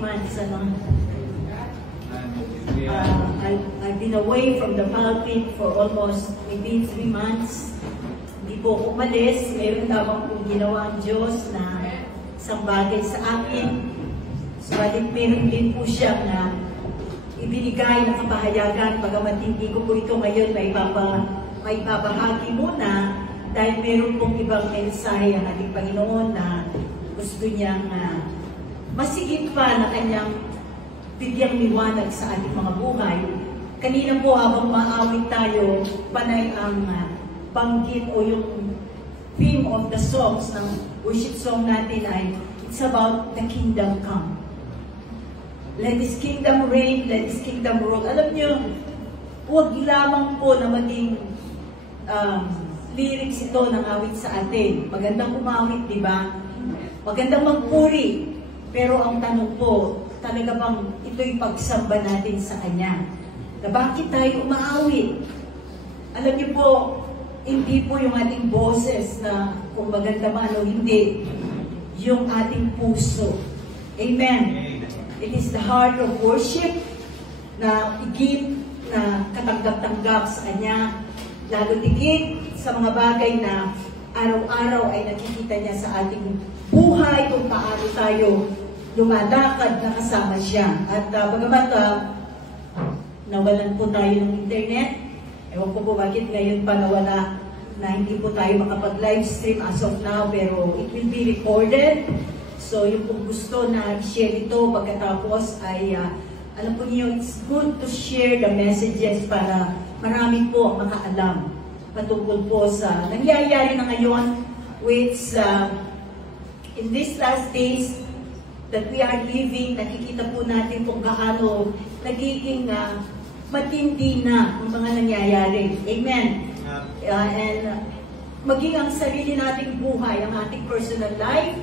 months, I've been away from the pulpit for almost maybe 3 months. Hindi po ako umalis. Meron lamang pong ginawa ang Diyos na isang bagay sa akin. Subalit meron din po siyang ibinigay na kapahayagan. Bagamat hindi ko po ito ngayon may babahagi muna dahil meron pong ibang mensahe ang ating Panginoon na gusto niyang masigit pa na kanyang bigyang liwanag sa ating mga buhay. Kanina po habang maawit tayo, panay ang banggit o yung theme of the songs ng worship song natin ay it's about the kingdom come. Let His kingdom reign, let His kingdom rule. Alam niyo, huwag lamang po na maging lyrics ito ng awit sa atin. Magandang umawit, di ba? Magandang magpuri. Pero ang tanong po, talaga bang ito'y pagsamba natin sa Kanya? Na bakit tayo umaawit? Alam niyo po, hindi po yung ating boses na kung maganda man o hindi, yung ating puso. Amen. It is the heart of worship na higit na katanggap-tanggap sa Kanya, lalo higit sa mga bagay na araw-araw ay nakikita niya sa ating buhay kung paano tayo lumalakad na kasama siya. At bagamat nawalan po tayo ng internet, ewan ko po bakit ngayon pa nawala na hindi po tayo makapag-live stream as of now, pero it will be recorded. So yung kung gusto na i-share ito pagkatapos ay alam po niyo, it's good to share the messages para marami po ang makaalam patungkol po sa nangyayari na ngayon, which in these last days that we are living, nakikita po natin kung gaano nagiging matindi na ang mga nangyayari. Amen. And maging ang sarili nating buhay, ang ating personal life,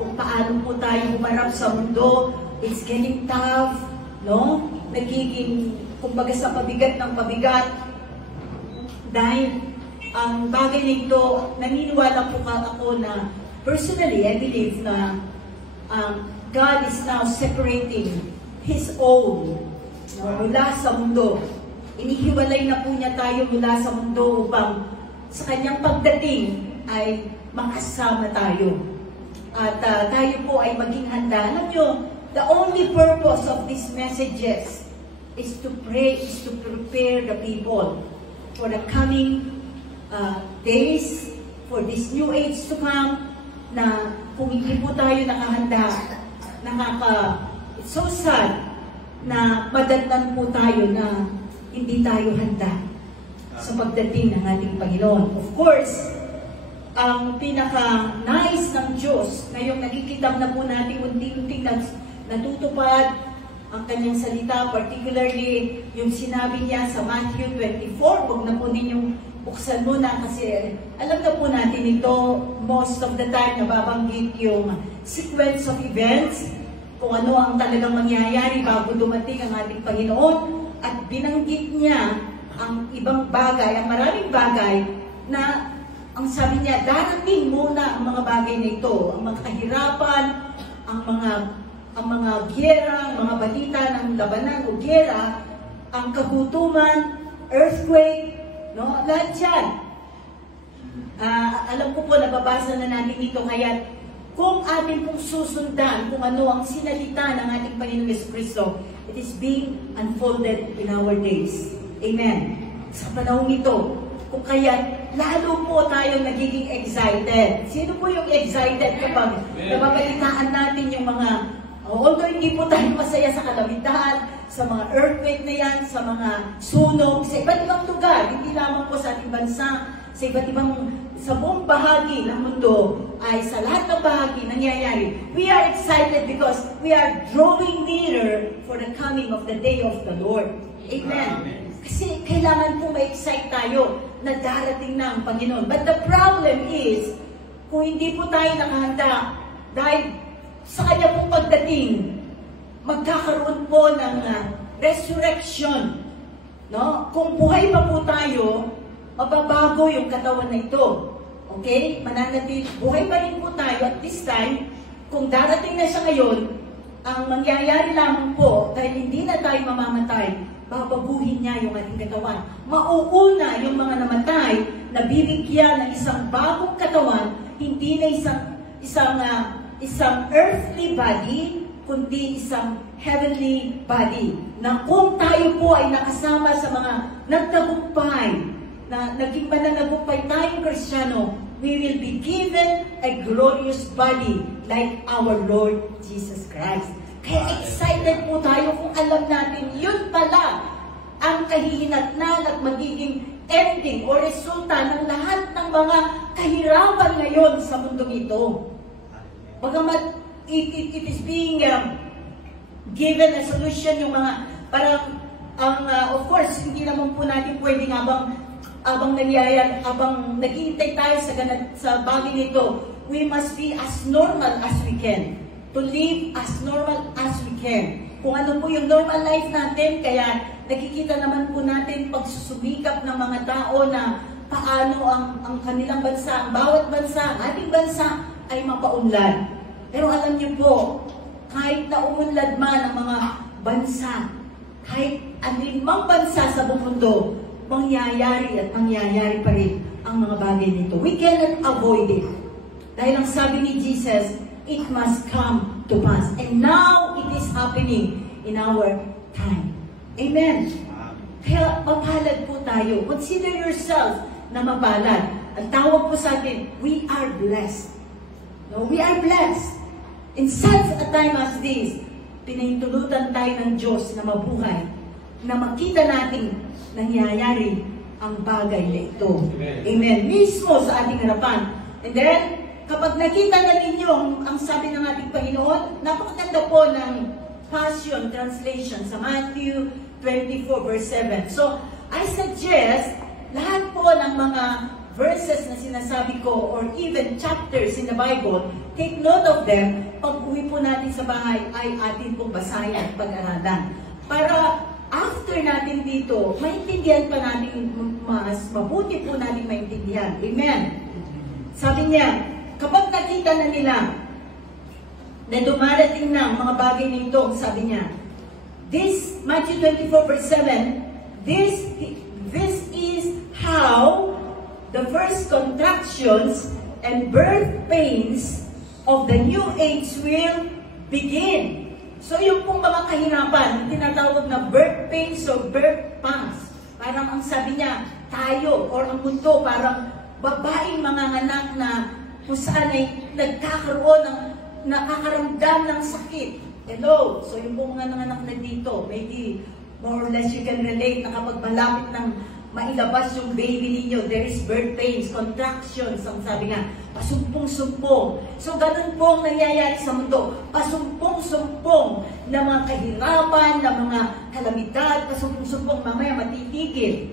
kung paano po tayo humarap sa mundo, it's getting tough, no? Nagiging, kumbaga sa pabigat ng pabigat. Dahil ang bagay na ito, naniniwala po ako na, personally, I believe na God is now separating His own mula sa mundo. Inihiwalay na po niya tayo mula sa mundo upang sa kanyang pagdating ay makasama tayo. At tayo po ay maging handa. Alam nyo, the only purpose of these messages is to pray, is to prepare the people for the coming days, for this new age to come, na kung hindi po tayo nakahanda, it's so sad na madatnan po tayo na hindi tayo handa sa pagdating ng ating Panginoon. Of course, ang pinaka-nice ng Diyos, ngayong nakikita na po natin unti-unting natutupad ang kanyang salita, particularly yung sinabi niya sa Matthew 24, huwag na po ninyong buksan muna kasi alam na po natin ito, most of the time nababanggit yung sequence of events, kung ano ang talagang mangyayari bago dumating ang ating Panginoon, at binanggit niya ang ibang bagay, ang maraming bagay na ang sabi niya, darating muna ang mga bagay na ito, ang mga kahirapan, ang mga giyera, ang mga balita ng labanan o giyera, ang kagutuman, earthquake, no? Lahat yan. Alam ko po, nababasa na natin ito, kaya kung atin pong susundan kung ano ang sinalita ng ating Panginoon Jesucristo, it is being unfolded in our days. Amen. Sa panahon ito, kung kaya lalo po tayong nagiging excited. Sino po yung excited kapag nababalitaan natin yung mga, although hindi po tayo masaya sa kalamitan, sa mga earthquake na yan, sa mga sunog, sa iba't ibang lugar, hindi lamang po sa ating bansa, sa iba't ibang, sa buong bahagi ng mundo, ay sa lahat ng bahagi nangyayari. We are excited because we are drawing nearer for the coming of the day of the Lord. Amen. Kasi kailangan po ma-excite tayo na darating na ang Panginoon. But the problem is, kung hindi po tayo nakahanda, dahil sa kanya pong pagdating, magkakaroon po ng resurrection. No? Kung buhay pa po tayo, mababago yung katawan na ito. Okay? Mananatili, buhay pa rin po tayo at this time, kung darating na siya ngayon, ang mangyayari lamang po, dahil hindi na tayo mamamatay, babaguhin niya yung ating katawan. Mauuna yung mga namatay na bibigyan ng isang bagong katawan, hindi na isang earthly body, kundi isang heavenly body. Na kung tayo po ay nakasama sa mga nagtagumpay, na naging mananagumpay tayong Kristiyano, we will be given a glorious body like our Lord Jesus Christ. Kaya excited po tayo kung alam natin yun pala ang kahihinatnan at magiging ending o resulta ng lahat ng mga kahirapan ngayon sa mundong ito. Bagamat it is being given a solution yung mga parang of course hindi naman po natin pwedeng abang nangyayari, abang naghihintay tayo sa bagay nito, we must be as normal as we can. To live as normal as we can. Kung ano po yung normal life natin, kaya nakikita naman po natin pagsusumikap ng mga tao na paano ang kanilang bansa, ang bawat bansa, ang ating bansa ay mapaunlad. Pero alam niyo po, kahit na umunlad man ang mga bansa, kahit alinmang bansa sa buong mundo, mangyayari at mangyayari pa rin ang mga bagay nito. We cannot avoid it. Dahil ang sabi ni Jesus, it must come to pass. And now, it is happening in our time. Amen. Kaya mapalad po tayo. Consider yourself na mapalad. Ang tawag po sa atin, we are blessed. No, we are blessed. In such a time as this, pinahintulutan tayo ng Diyos na mabuhay, na makita natin nangyayari ang bagay na ito. Amen. Mismo sa ating harapan. And then, kapag nakita na ninyo ang sabi ng ating Panginoon, napakaganda po ng Passion Translation sa Matthew 24 verse 7. So, I suggest lahat po ng mga verses na sinasabi ko or even chapters in the Bible, take note of them. Pag uwi po natin sa bahay ay atin pong basahin at pag-aralan. Para after natin dito, maintindihan pa natin mas mabuti po natin maintindihan. Amen. Sabi niya, kapag nakita na nila na dumarating na mga bagay nito, sabi niya, this, Matthew 24 verse 7, this is how the first contractions and birth pains of the new age will begin. So yung pong mga kahirapan, tinatawag na birth pains or birth pangs. Parang ang sabi niya, tayo or ang mundo, parang babaeng manganganak na kung saan ay nakakaramdam ng sakit. Hello? So yung pong mga nanganak na dito, maybe more or less you can relate na kapag malapit ng mailabas yung baby ninyo, there is birth pains, contractions, ang sabi nga, pasumpong-sumpong. So, ganun po ang nangyayari sa mundo. Pasumpong-sumpong na mga kahirapan, na mga kalamidad, pasumpong-sumpong, mamaya matitigil.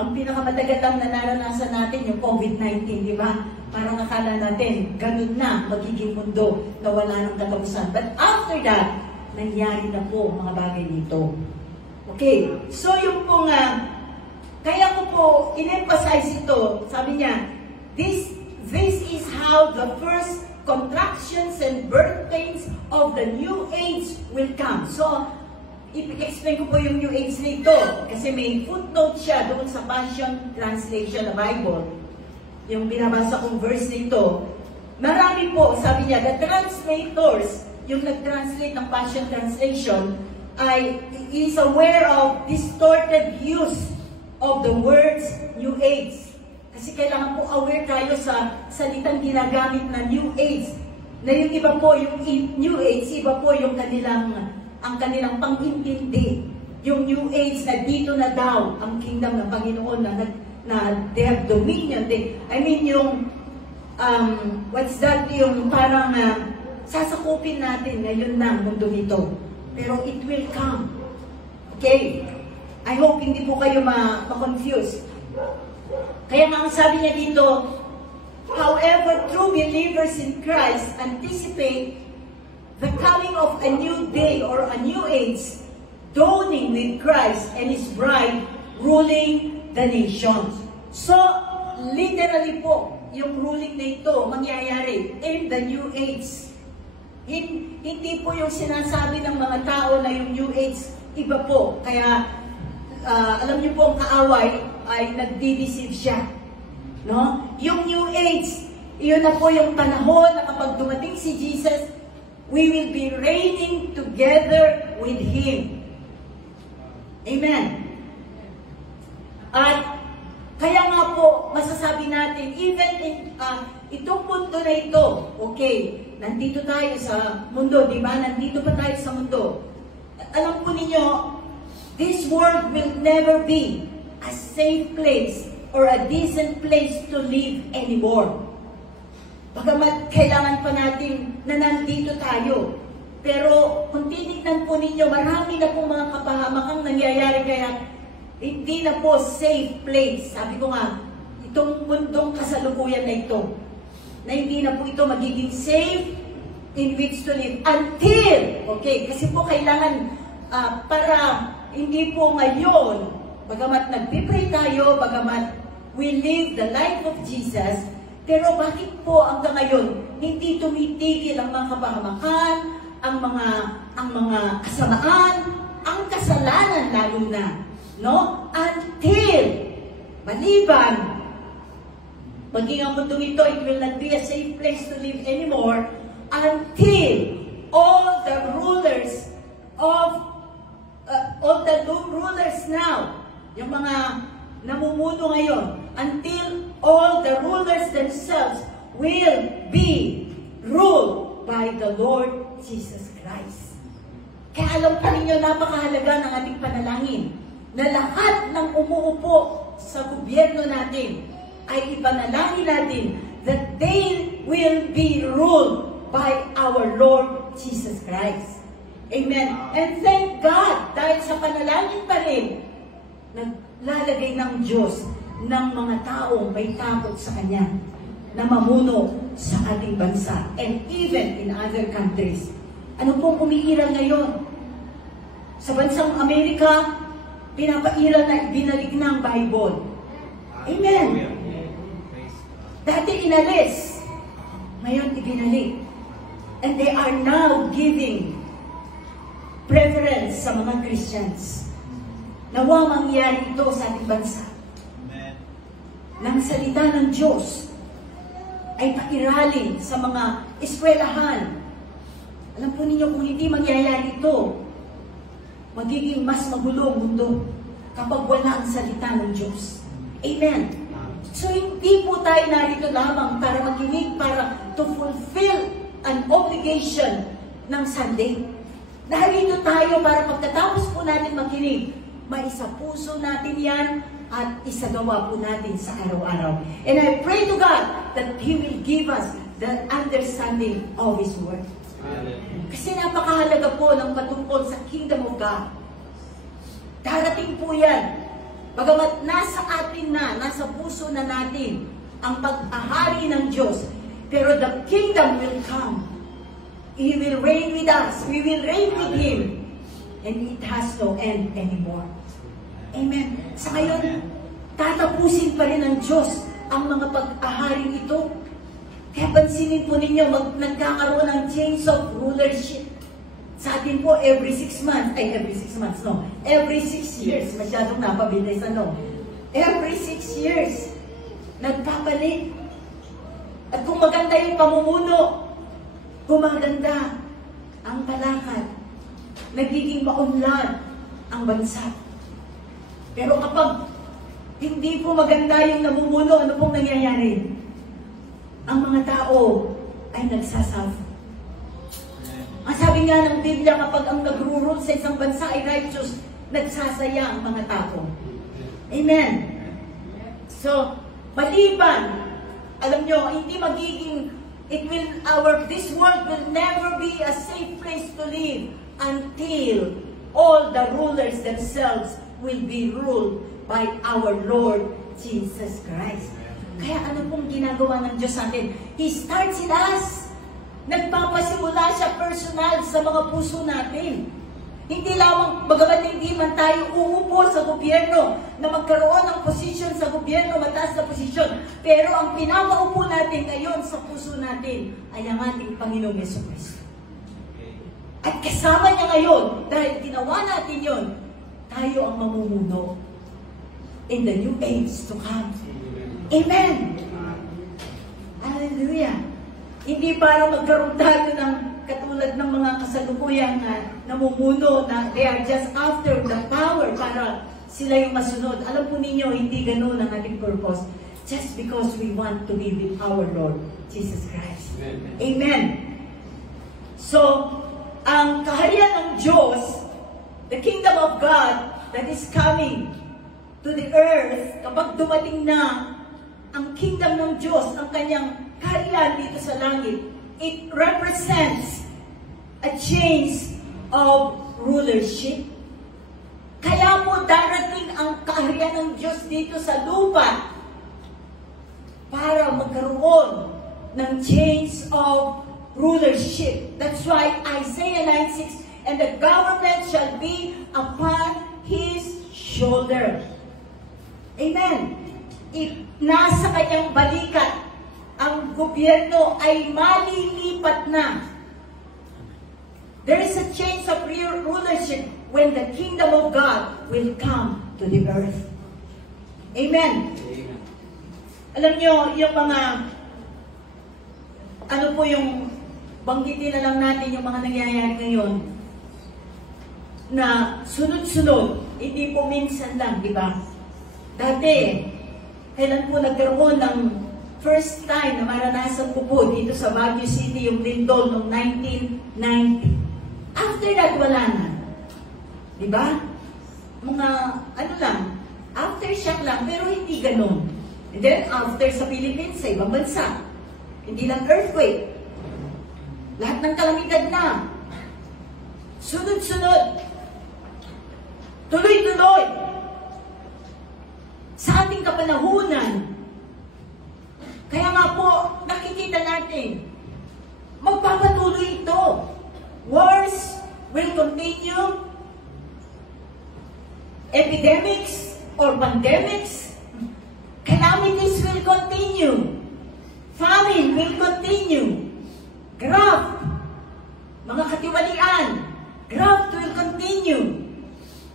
Ang pinakamatagatang na naranasan natin, yung COVID-19, di ba? Parang akala natin, ganun na, magiging mundo na wala ng katapusan. But after that, nangyari na po ang mga bagay dito. Okay, so yung pong kaya ko po in-emphasize ito, sabi niya, this is how the first contractions and birth pains of the new age will come. So, i-explain ko po yung new age na ito, kasi may footnote siya doon sa Passion Translation na Bible. Yung binabasa kong verse na ito, marami po, sabi niya, the translators, yung nag-translate ng Passion Translation, is aware of distorted use of the words New Age. Kasi kailangan po aware tayo sa salitang ginagamit na New Age. Na yung iba po, yung New Age, iba po yung ang kanilang pang-intindi. Yung New Age na dito na daw ang kingdom ng Panginoon na they have dominion. I mean yung, what's that, yung parang sasakupin natin ngayon na mundo nito. Pero it will come. Okay? I hope hindi po kayo ma-confuse. Kaya nga ang sabi niya dito, however, true believers in Christ anticipate the coming of a new day or a new age, dawning with Christ and His bride ruling the nations. So, literally po, yung ruling na ito mangyayari in the new age. Hindi po yung sinasabi ng mga tao na yung New Age, iba po. Kaya, alam niyo po, ang kaaway ay nagdi-deceive siya. No? Yung New Age, iyon na po yung panahon na kapag dumating si Jesus, we will be reigning together with Him. Amen. At kaya nga po, masasabi natin, even in itong mundo na ito, okay, nandito tayo sa mundo, di ba? Nandito pa tayo sa mundo. Alam po ninyo, this world will never be a safe place or a decent place to live anymore. Bagamat kailangan pa natin na nandito tayo. Pero kung titignan po ninyo, marami na pong mga kapahamakang nangyayari kaya hindi na po safe place. Sabi ko nga, itong mundong kasalukuyan na ito, na hindi na po ito magiging safe in which to live until, okay, kasi po kailangan para hindi po ngayon, bagamat nagpipray tayo, bagamat we live the life of Jesus, pero bakit po hanggang ngayon hindi tumitigil ang mga kapahamakan, ang mga kasamaan, ang kasalanan lalo na, no? Until maliban maging ang mundong ito, it will not be a safe place to live anymore until all the rulers now, yung mga namumuno ngayon, until all the rulers themselves will be ruled by the Lord Jesus Christ. Kaya alam po ninyo, napakahalaga ng ating panalangin na lahat ng umuupo sa gobyerno natin ay ipanalangin natin that they will be ruled by our Lord Jesus Christ. Amen. And thank God, dahil sa panalangin pa rin, naglalagay ng Diyos ng mga taong may takot sa Kanya na mamuno sa ating bansa and even in other countries. Ano pong umiiral ngayon? Sa bansang Amerika, pinapairal na binalik ng Bible. Amen. Dati inalis, ngayon ibinalik. And they are now giving preference sa mga Christians. Nawa mangyari ito sa ating bansa. Nang salita ng Diyos ay pairalin sa mga eskwelahan. Alam po ninyo, kung hindi mangyayari ito, magiging mas magulo ang mundo kapag wala ang salita ng Diyos. Amen. So, hindi po tayo narito lamang para makinig, para to fulfill an obligation ng Sunday. Narito tayo para pagkatapos po natin makinig, maisapuso natin yan at isagawa po natin sa araw-araw. And I pray to God that He will give us the understanding of His Word. Kasi napakahalaga po ng patungkol sa Kingdom of God. Darating po yan. Bagamat nasa atin na, nasa puso na natin ang pag-ahari ng Diyos. Pero the kingdom will come. He will reign with us. We will reign with Him. And it has no end anymore. Amen. Sa ngayon, tatapusin pa rin ng Diyos ang mga pag-aharing ito. Kaya pansinin po ninyo, nagkakaroon ng change of rulership. Sa atin po, every 6 months, every 6 years, masyadong napabilis, every 6 years, nagpapalit. At kung maganda yung pamumuno, kung maganda ang palakad, nagiging maunlad ang bansa. Pero kapag hindi po maganda yung namumuno, ano pong nangyayari? Ang mga tao ay nagsasuffer. Ang sabi nga ng Biblia, kapag ang nag-rule sa isang bansa ay righteous, nagsasaya ang mga tao. Amen. So, maliban, alam nyo, hindi magiging, this world will never be a safe place to live until all the rulers themselves will be ruled by our Lord Jesus Christ. Kaya ano pong ginagawa ng Diyos sa atin? He starts in us. Nagpapasimula siya personal sa mga puso natin. Hindi lamang, bagamat hindi man tayo uupo sa gobyerno na magkaroon ng posisyon sa gobyerno, mataas na posisyon. Pero ang pinapaupo natin ngayon sa puso natin ay ang ating Panginoong Yesu Cristo. At kasama niya ngayon, dahil ginawa natin yun, tayo ang mamumuno in the new age to come. Amen! Hallelujah! Hindi para magkaroon tayo ng katulad ng mga kasalukuyang namumuno na they are just after the power para sila yung masunod. Alam po ninyo, hindi ganun ang ating purpose. Just because we want to be with our Lord, Jesus Christ. Amen. Amen. So, ang kaharian ng Diyos, the kingdom of God that is coming to the earth, kapag dumating na ang kingdom ng Diyos, ang kanyang kaharian dito sa langit, it represents a change of rulership. Kaya po darating ang kaharian ng Diyos dito sa lupa para magkaroon ng change of rulership. That's why Isaiah 9:6, and the government shall be upon his shoulder. Amen. Nasa kanyang balikat, ang gobyerno ay malilipat na. There is a change of rulership when the kingdom of God will come to the earth. Amen. Amen. Alam nyo, yung mga, ano po yung, banggitin na lang natin yung mga nangyayari ngayon, na sunod-sunod, hindi po minsan lang, di ba? Dati, kailan po nagkaroon ng first time na maranasan ko po dito sa Baguio City yung lindol noong 1990. After that, wala na. Diba? Mga, ano lang, aftershock lang, pero hindi ganun. And then, after sa Philippines, sa ibang bansa, hindi lang earthquake. Lahat ng kalamidad na. Sunod-sunod. Tuloy-tuloy. Sa ating kapanahunan, kaya nga po, nakikita natin, magpapatuloy ito. Wars will continue. Epidemics or pandemics, calamities will continue. Famine will continue. Graft, mga katiwalian, graft will continue.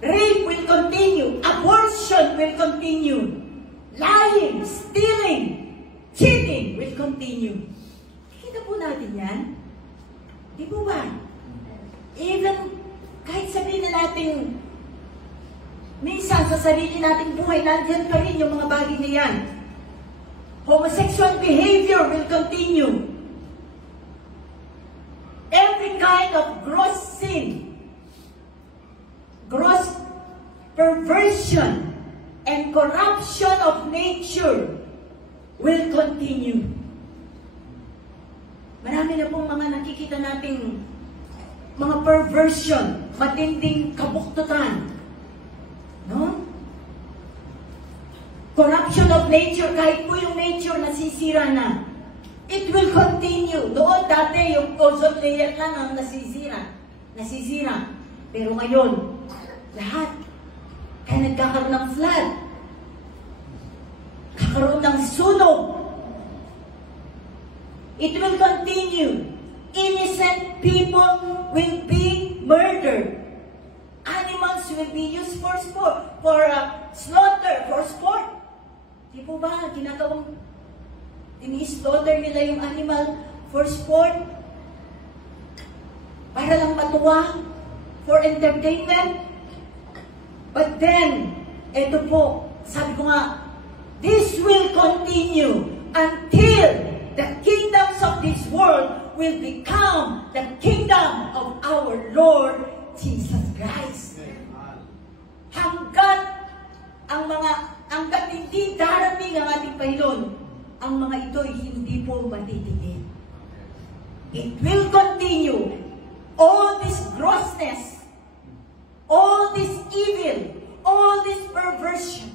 Rape will continue. Abortion will continue. Lying, stealing, cheating will continue. Kita po natin yan. Di po ba? Even, kahit sabihin na natin, minsan sa sarili nating buhay, nandyan pa rin yung mga bagay na yan. Homosexual behavior will continue. Every kind of gross sin, gross perversion, and corruption of nature will continue. Marami na pong mga nakikita nating mga perversion, matinding kabuktutan. No? Corruption of nature, kahit po yung nature nasisira na. It will continue. Doon dati yung ozone layer lang ang nasisira. Pero ngayon, lahat. Kaya nagkakaroon ng flood. Kakaroon ng sunog. It will continue. Innocent people will be murdered. Animals will be used for sport, for slaughter, for sport. Di po ba, ginagawang ini-slaughter nila yung animal for sport? Para lang matuwa, for entertainment. But then, eto po, sabi ko nga, this will continue until the kingdoms of this world will become the kingdom of our Lord Jesus Christ. Hanggat hindi darating ang ating Panginoon, ang mga ito ay hindi po matitigil. It will continue. All this grossness, all this evil, all this perversion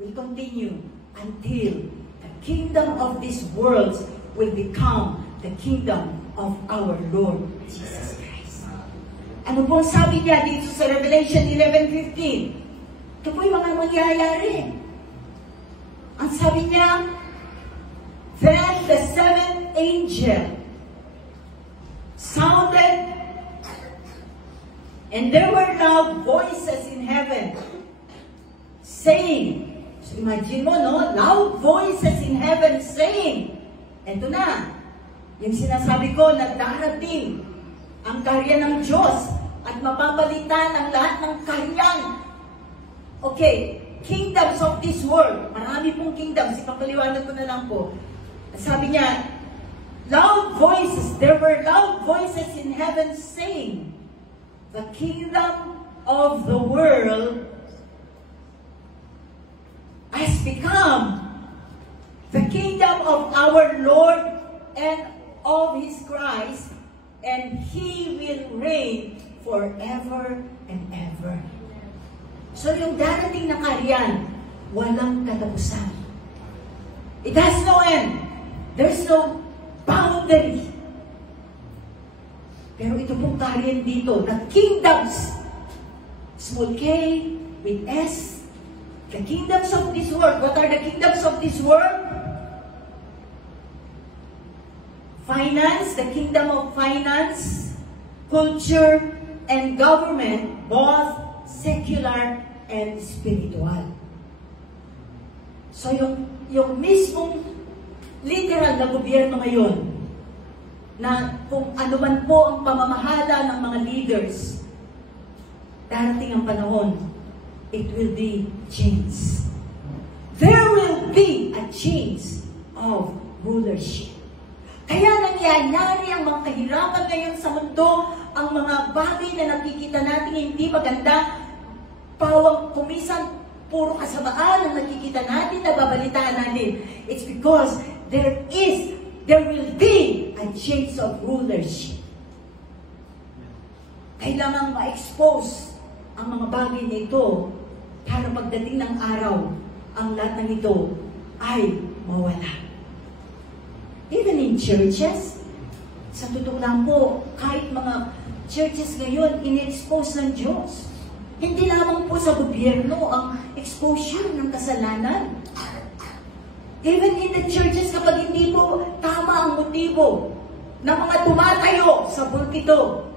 will continue until the kingdom of this world will become the kingdom of our Lord Jesus Christ. Ano po sabi niya dito sa Revelation 11:15? Ito po yung mga mangyayari. Ang sabi niya, then the seventh angel sounded And there were loud voices in heaven saying, so imagine mo, no? Loud voices in heaven saying, eto na, yung sinasabi ko na darating ang karya ng Diyos at mapapalitan ang lahat ng kaharian. Okay, kingdoms of this world. Marami pong kingdoms. Ipapaliwanag ko na lang po. Sabi niya, loud voices, there were loud voices in heaven saying, the kingdom of the world has become the kingdom of our Lord and of His Christ, and He will reign forever and ever. So yung darating na kaharian, walang katapusan. It has no end. There's no boundary. Pero ito pong kaharian dito, the kingdoms, small k with S, the kingdoms of this world. What are the kingdoms of this world? Finance, the kingdom of finance, culture, and government, both secular and spiritual. So yung mismong literal na gobyerno ngayon, na kung ano man po ang pamamahala ng mga leaders, darating ang panahon, it will be change. There will be a change of rulership. Kaya nangyayari ang mga kahirapan ngayon sa mundo, ang mga bagay na nakikita natin hindi maganda, pawang kumisan, puro kasamaan ang nakikita natin, nababalitaan natin. It's because there will be a change of rulership. Kailangan ma-expose ang mga bagay na ito para pagdating ng araw, ang lahat ng ito ay mawala. Even in churches, sa totoo lang po, kahit mga churches ngayon, in-expose ng Diyos. Hindi lamang po sa gobyerno ang exposure ng kasalanan. Even in the churches, kapag hindi po tama ang motibo ng mga tumatayo sa pulpito,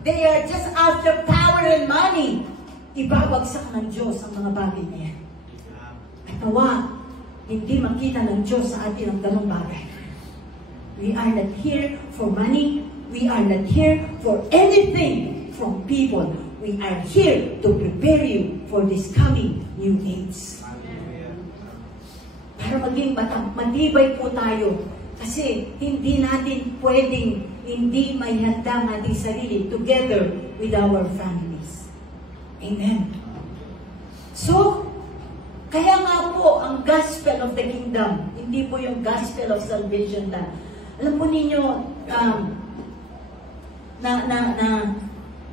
they are just after power and money. Ibabagsak ng Diyos ang mga bagay na yan. At nawa, hindi makita ng Diyos sa atin ang ganong bagay. We are not here for money. We are not here for anything from people. We are here to prepare you for this coming new age. Para maging matibay po tayo. Kasi hindi natin pwedeng hindi may handa ang ating sarili together with our families. Amen. So, kaya nga po ang gospel of the kingdom, hindi po yung gospel of salvation lang. Alam po ninyo,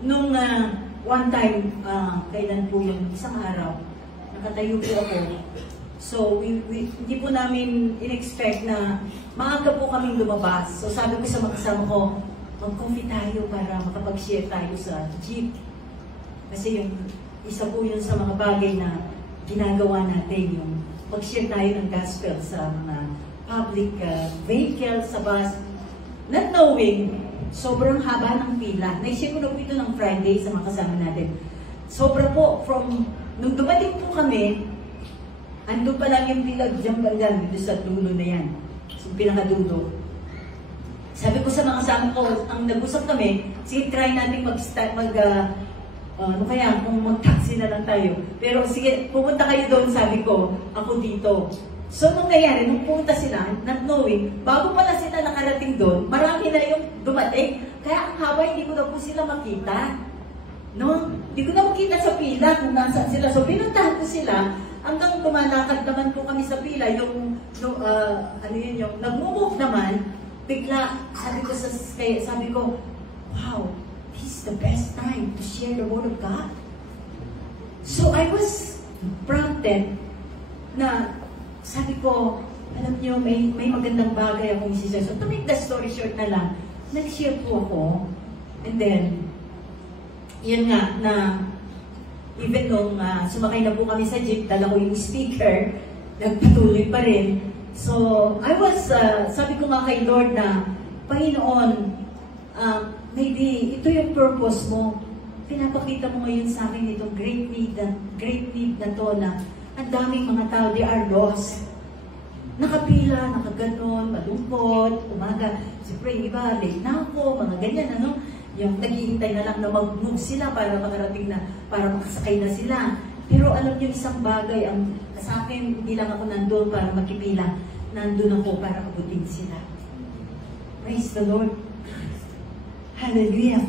nung one time, kailan po yung isang araw, nakatayo po ako. So, hindi po namin in-expect na maaga po kaming lumabas. So, sabi ko sa mga kasama ko, mag-coffee tayo para makapag-share tayo sa jeep. Kasi yung isa po yun sa mga bagay na ginagawa natin, yung mag-share tayo ng gospel sa mga public vehicle, sa bus. Not knowing, sobrang haba ng pila. Naisip ko na po ito ng Friday sa mga kasama natin. Sobra po, nung dumating po kami, ando pa lang yung pila, dyan dito sa dulo na yan. So, pinakadulo. Sabi ko sa mga kasama ko, ang nag-usap kami, sige, try natin ano kaya, kung mag-taxi na lang tayo. Pero sige, pumunta kayo doon, sabi ko, ako dito. So, nung nangyari, nung pumunta sila, not knowing, bago pala sila nakarating doon, marami na yung dumating. Kaya ang haba, hindi ko na po sila makita. No? Hindi ko na makita sa pila kung nasaan sila. So, pinuntahan ko sila, hanggang tumalakad naman po kami sa pila, yung nag-move naman, bigla, sabi ko, wow, this is the best time to share the Word of God. So, I was prompted na, sabi ko, alam niyo, may magandang bagay akong isisya. So, to make the story short na lang, nag-share po ako. And then, yun nga, na even nung sumakay na po kami sa jeep, dala ko yung speaker, nagpatuloy pa rin. So, I was, sabi ko nga kay Lord na, Panginoon, maybe ito yung purpose mo pinapakita mo ngayon sa amin itong great need na to na ang daming mga tao, they are lost. Nakapila, nakaganon, malungkot, umaga. Siyempre, iba, late na ako, mga ganyan, ano? Yung naghihintay na lang na mag-move sila para makarating na, para makasakay na sila. Pero alam niyo, isang bagay, ang sa akin, hindi lang ako nandun para makipila. Nandun ako para abutin sila. Praise the Lord. Hallelujah.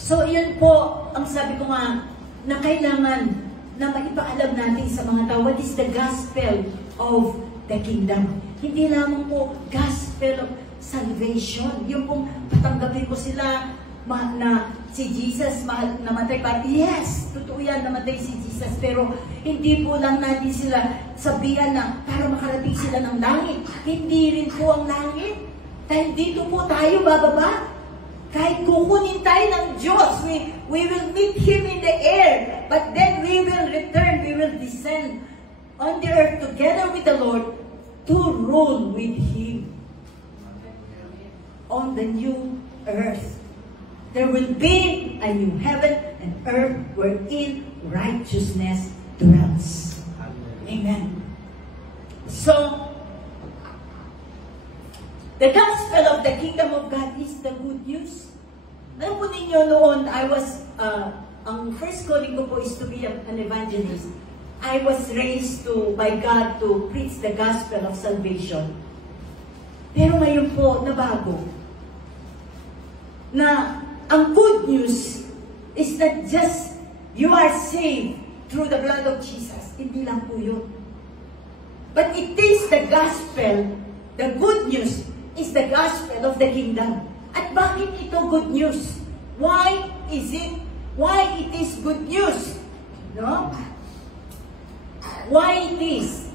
So, yun po, ang sabi ko nga, na kailangan na maipaalam natin sa mga tao, what is the gospel of the kingdom? Hindi lamang po gospel of salvation. Yung pong patanggapin ko sila na si Jesus namatay pa. Yes, totoo yan, namatay si Jesus. Pero hindi po lang natin sila sabihan na para makarating sila ng langit. Hindi rin po ang langit. Dahil dito po tayo bababa. Kahit kukunin tayo ng Diyos, we will meet Him in the air. But then we will return, we will descend on the earth together with the Lord to rule with Him on the new earth. There will be a new heaven and earth wherein righteousness dwells. Amen. So, the gospel of the kingdom of God is the good news. Alam po ninyo noon, ang first calling ko po is to be an evangelist. I was raised by God to preach the gospel of salvation. Pero ngayon po, nabago. Na ang good news is that just you are saved through the blood of Jesus. Hindi lang po yun. But it is the gospel, the good news is the gospel of the kingdom. At bakit ito good news? Why is it? Why it is good news? No? Why it is?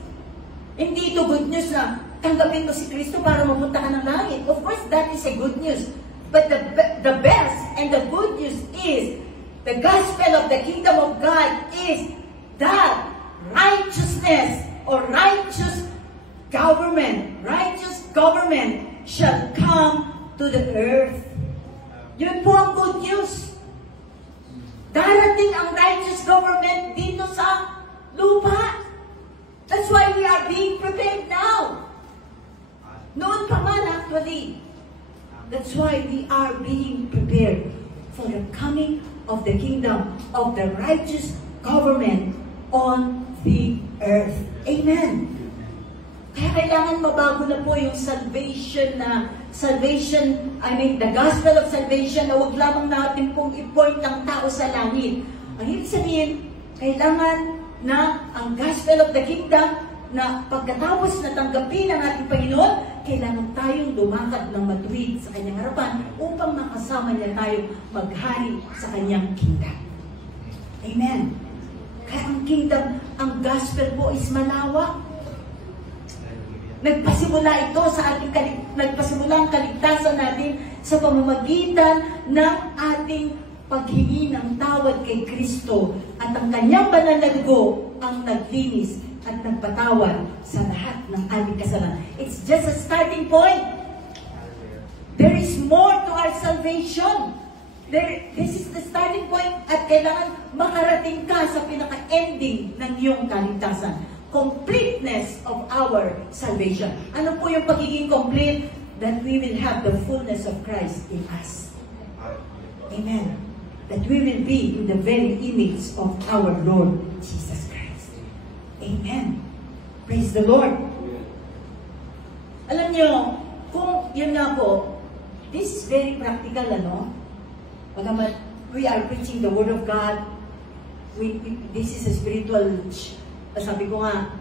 Hindi ito good news na tanggapin mo si Kristo para mapunta ka ng langit. Of course, that is a good news. But the best and the good news is the gospel of the kingdom of God is that righteousness or righteous government shall come to the earth. Yun po ang good news. Darating ang righteous government dito sa lupa. That's why we are being prepared now. Noon pa man actually. That's why we are being prepared for the coming of the kingdom of the righteous government on the earth. Amen. Kaya kailangan mabago na po yung the gospel of salvation na huwag lamang natin pong i-point ang tao sa langit. Ang ibig sabihin, kailangan na ang gospel of the kingdom na pagkatapos na tanggapin ang ating Panginoon, kailangan tayong lumakad ng matuwid sa kanyang harapan upang makasama niya tayo maghari sa kanyang kingdom. Amen. Kaya ang kingdom, ang gospel po is malawak. Nagpasimula ito sa ating nagpasimula ang kaligtasan natin sa pamamagitan ng ating paghingi ng tawad kay Kristo at ang kanyang banal na dugo ang naglinis at nagpatawad sa lahat ng ating kasalanan. It's just a starting point. There is more to our salvation. This is the starting point at kailangan makarating ka sa pinaka-ending ng iyong kaligtasan. Completeness of our salvation. Ano po yung pagiging complete? That we will have the fullness of Christ in us. Amen. That we will be in the very image of our Lord Jesus Christ. Amen. Praise the Lord. Alam nyo, kung yun nga po, this is very practical, ano? Pagamat we are preaching the Word of God, this is a spiritual, sabi ko nga,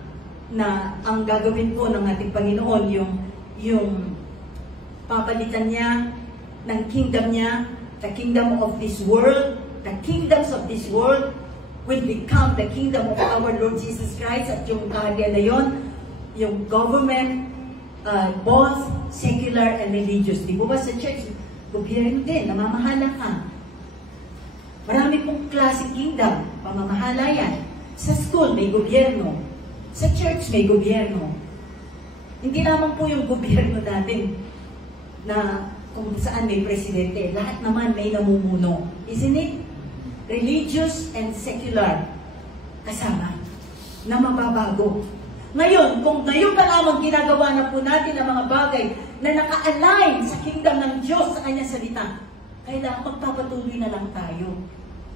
na ang gagawin po ng ating Panginoon, yung papalitan niya ng kingdom niya, the kingdom of this world, the kingdoms of this world will become the kingdom of our Lord Jesus Christ. At yung kaharian na yun, yung government, both secular and religious. Di ba sa church, gobyerno din, namamahala ka. Marami pong klaseng kingdom, pamamahala yan. Sa school, may gobyerno. Sa church, may gobyerno. Hindi naman po yung gobyerno natin na kung saan may presidente, lahat naman may namumuno. Isn't it? Religious and secular kasama na mababago. Ngayon, kung ngayon pa lamang ginagawa na po natin ang mga bagay na naka-align sa kingdom ng Diyos sa kanyang salita, kailangan magpapatuloy na lang tayo.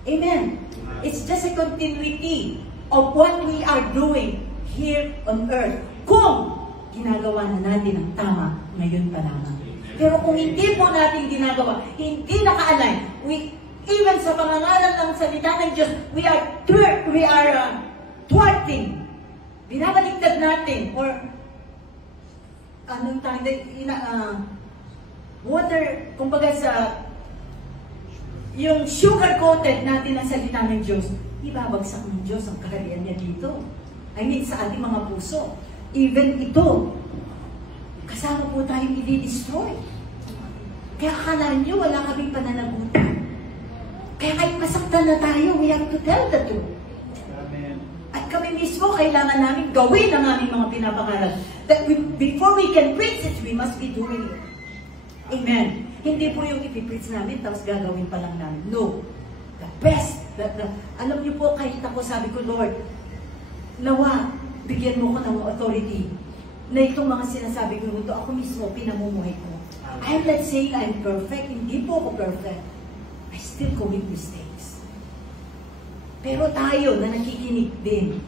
Amen. It's just a continuity of what we are doing here on earth. Kung ginagawa na natin ang tama ngayon pa lamang. Pero kung hindi po natin ginagawa, hindi naka-align, even sa pangangalan ng salita ng Diyos, we are thwarting. Binabaliktad natin, or anong water, kumbaga sa yung sugar-coated natin ang salita ng Diyos, ibabagsak ng Diyos ang kaharian niya dito. I mean, sa ating mga puso. Even ito, kasama po tayong i-destroy. Kaya akala nyo, wala kaming pananagutan. Kaya kahit masaktan na tayo, we have to tell the truth. Amen. At kami mismo, kailangan namin gawin ang aming mga pinapangaral. That before we can preach it, we must be doing it. Amen. Hindi po yung ipipreach namin, tapos gagawin pa lang namin. No. The best. Alam niyo po, kahit ako sabi ko, Lord, nawa, bigyan mo ko ng authority na itong mga sinasabi ko ito, ako mismo, pinamumuhay ko. I'm not saying I'm perfect. Hindi po ako perfect. I still commit mistakes. Pero tayo na nakikinig din,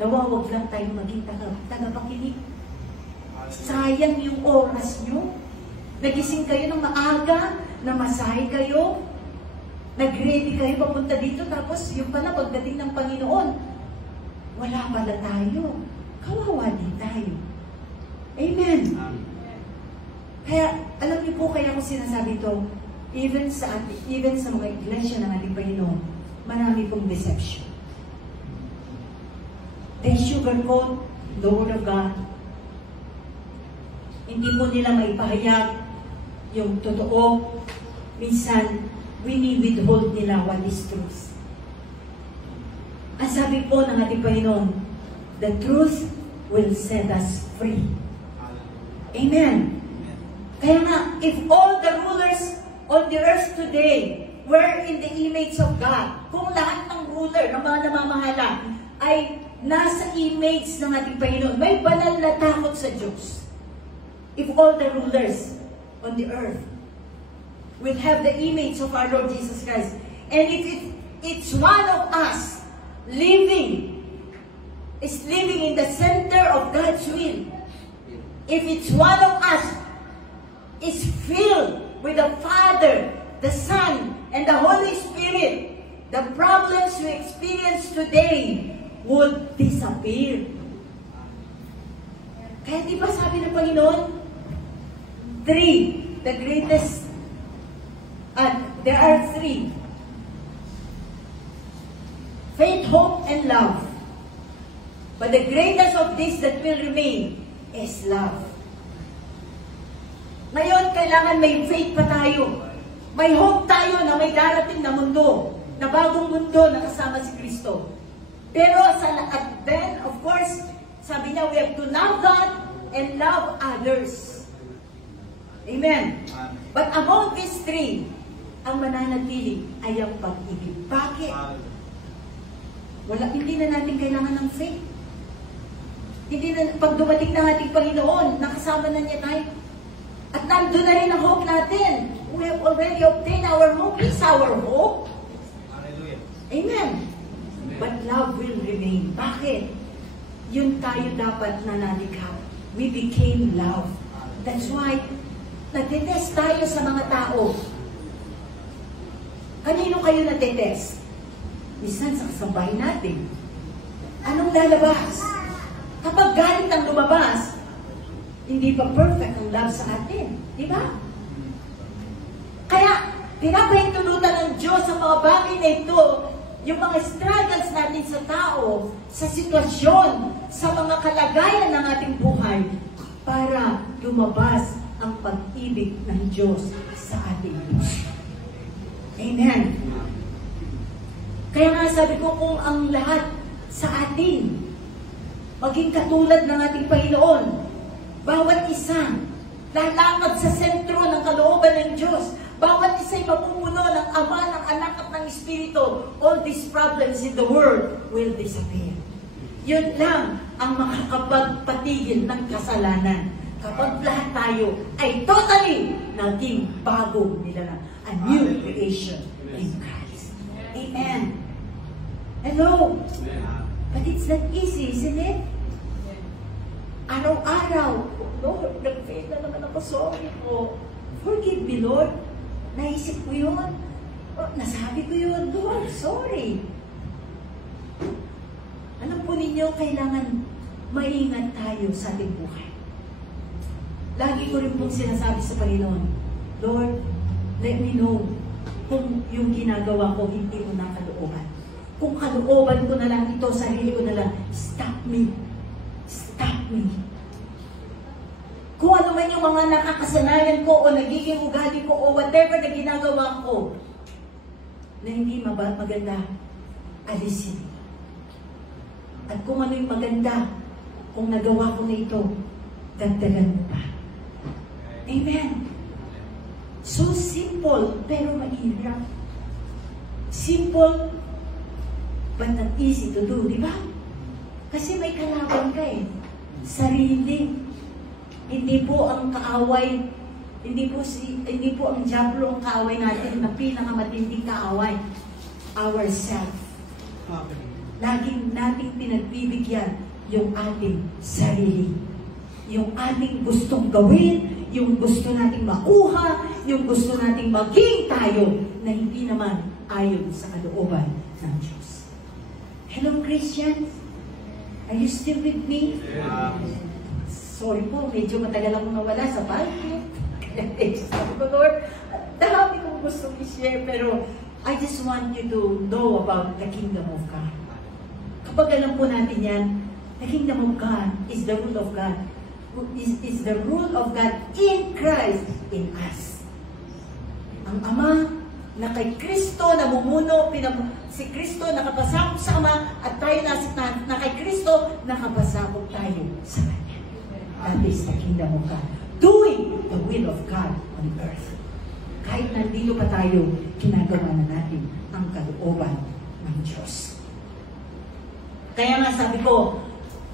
nawa, wag lang tayo maging tagapakinig. Sayang yung oras nyo. Nagising kayo ng maaga, namasahe kayo, nag-ready kayo papunta dito, tapos yung pala pagdating ng Panginoon, wala pala tayo. Kawawa din tayo. Amen. Kaya, alam niyo po kaya ko sinasabi ito, even sa mga iglesia ng ating Panginoon, marami pong deception. They sugarcoat the Word of God. Hindi po nila maipahayag yung totoo. Minsan, withhold nila what is truth. Ang sabi po ng ating Panginoon, the truth will set us free. Amen. Kaya nga, if all the rulers on the earth today were in the image of God, kung lahat ng ruler, ng mga namamahala, ay nasa image ng ating Panginoon, may banal na takot sa Diyos. If all the rulers on the earth will have the image of our Lord Jesus Christ, and if it's one of us living in the center of God's will, if it's one of us is filled with the Father, the Son, and the Holy Spirit, the problems we experience today would disappear. Kaya di ba sabi ng Panginoon, there are three. Faith, hope, and love. But the greatest of these that will remain is love. Ngayon, kailangan may faith pa tayo. May hope tayo na may darating na mundo, na bagong mundo na kasama si Kristo. Pero at then, of course, sabi niya, we have to love God and love others. Amen. But among these three, ang mananatili ay ang pag-ibig. Bakit? Hindi na natin kailangan ng faith. Pag dumating na ating Panginoon, nakasama na niya tayo. At nandun na rin ang hope natin. We have already obtained our hope. It's our hope. Hallelujah. Amen. But love will remain. Bakit? Yun tayo dapat na nalikha. We became love. That's why, nagtitest tayo sa mga tao. Kanino kayo nagtitest? Minsan sa kasambahay natin. Anong lalabas? Kapag galit ang lumabas, hindi pa perfect ang love sa atin. Di ba? Kaya, pinapahintulutan ng Diyos sa mga bagay na ito, yung mga struggles natin sa tao, sa sitwasyon, sa mga kalagayan ng ating buhay, para lumabas ang pag-ibig ng Diyos sa ating puso. Amen. Kaya nga sabi ko, kung ang lahat sa atin maging katulad ng ating Panginoon, bawat isa lalakad sa sentro ng kalooban ng Diyos. Bawat isa'y mamumuno ng Ama, ng Anak at ng Espiritu. All these problems in the world will disappear. Yun lang ang makakapagpatigil ng kasalanan. Kapag lahat tayo ay totally naging bago nila na. A new creation in Christ. Amen. Hello. But it's not easy, isn't it? Araw-araw, Lord, nag-fail na naman ako, sorry po. Forgive me, Lord. Naisip ko yun. Nasabi ko yun, Lord, sorry. Alam po ninyo, kailangan maingat tayo sa ating buhay. Lagi ko rin pong sinasabi sa Panginoon, Lord, let me know kung yung ginagawa ko hindi mo na kalooban. Kung kalooban ko na lang ito, sarili ko na lang, stop me. Stop me. Kung ano man yung mga nakakasanayan ko o nagiging ugali ko o whatever na ginagawa ko na hindi maganda, alisin. At kung ano yung maganda, kung nagawa ko na ito, dagdagan mo pa. Amen. So simple, pero mahirap. Simple, but not easy to do, di ba? Kasi may kalaban ka eh. Sarili. Hindi po ang kaaway, hindi po ang diablo ang kaaway natin na pinakamatinding kaaway. Ourselves. Laging nating pinagbibigyan yung ating sarili. Yung ating gustong gawin, yung gusto nating makuha, yung gusto nating maging tayo na hindi naman ayon sa kalooban ng Diyos. Hello, Christians? Are you still with me? Sorry po, medyo matagal akong nawala sa Bible. Sabi ko, Lord, dami kong gustong i-share, pero I just want you to know about the kingdom of God. Kapag alam po natin yan, the kingdom of God is the rule of God. Is the rule of God in Christ in us. Ang Ama na kay Kristo namumuno, si Kristo nakapasakop sa Ama at tayo na kay Kristo nakapasakop tayo sa Kanya. That is the kingdom of God. Doing the will of God on earth. Kahit nandito pa tayo, ginagawa na natin ang kalooban ng Diyos. Kaya nga sabi ko,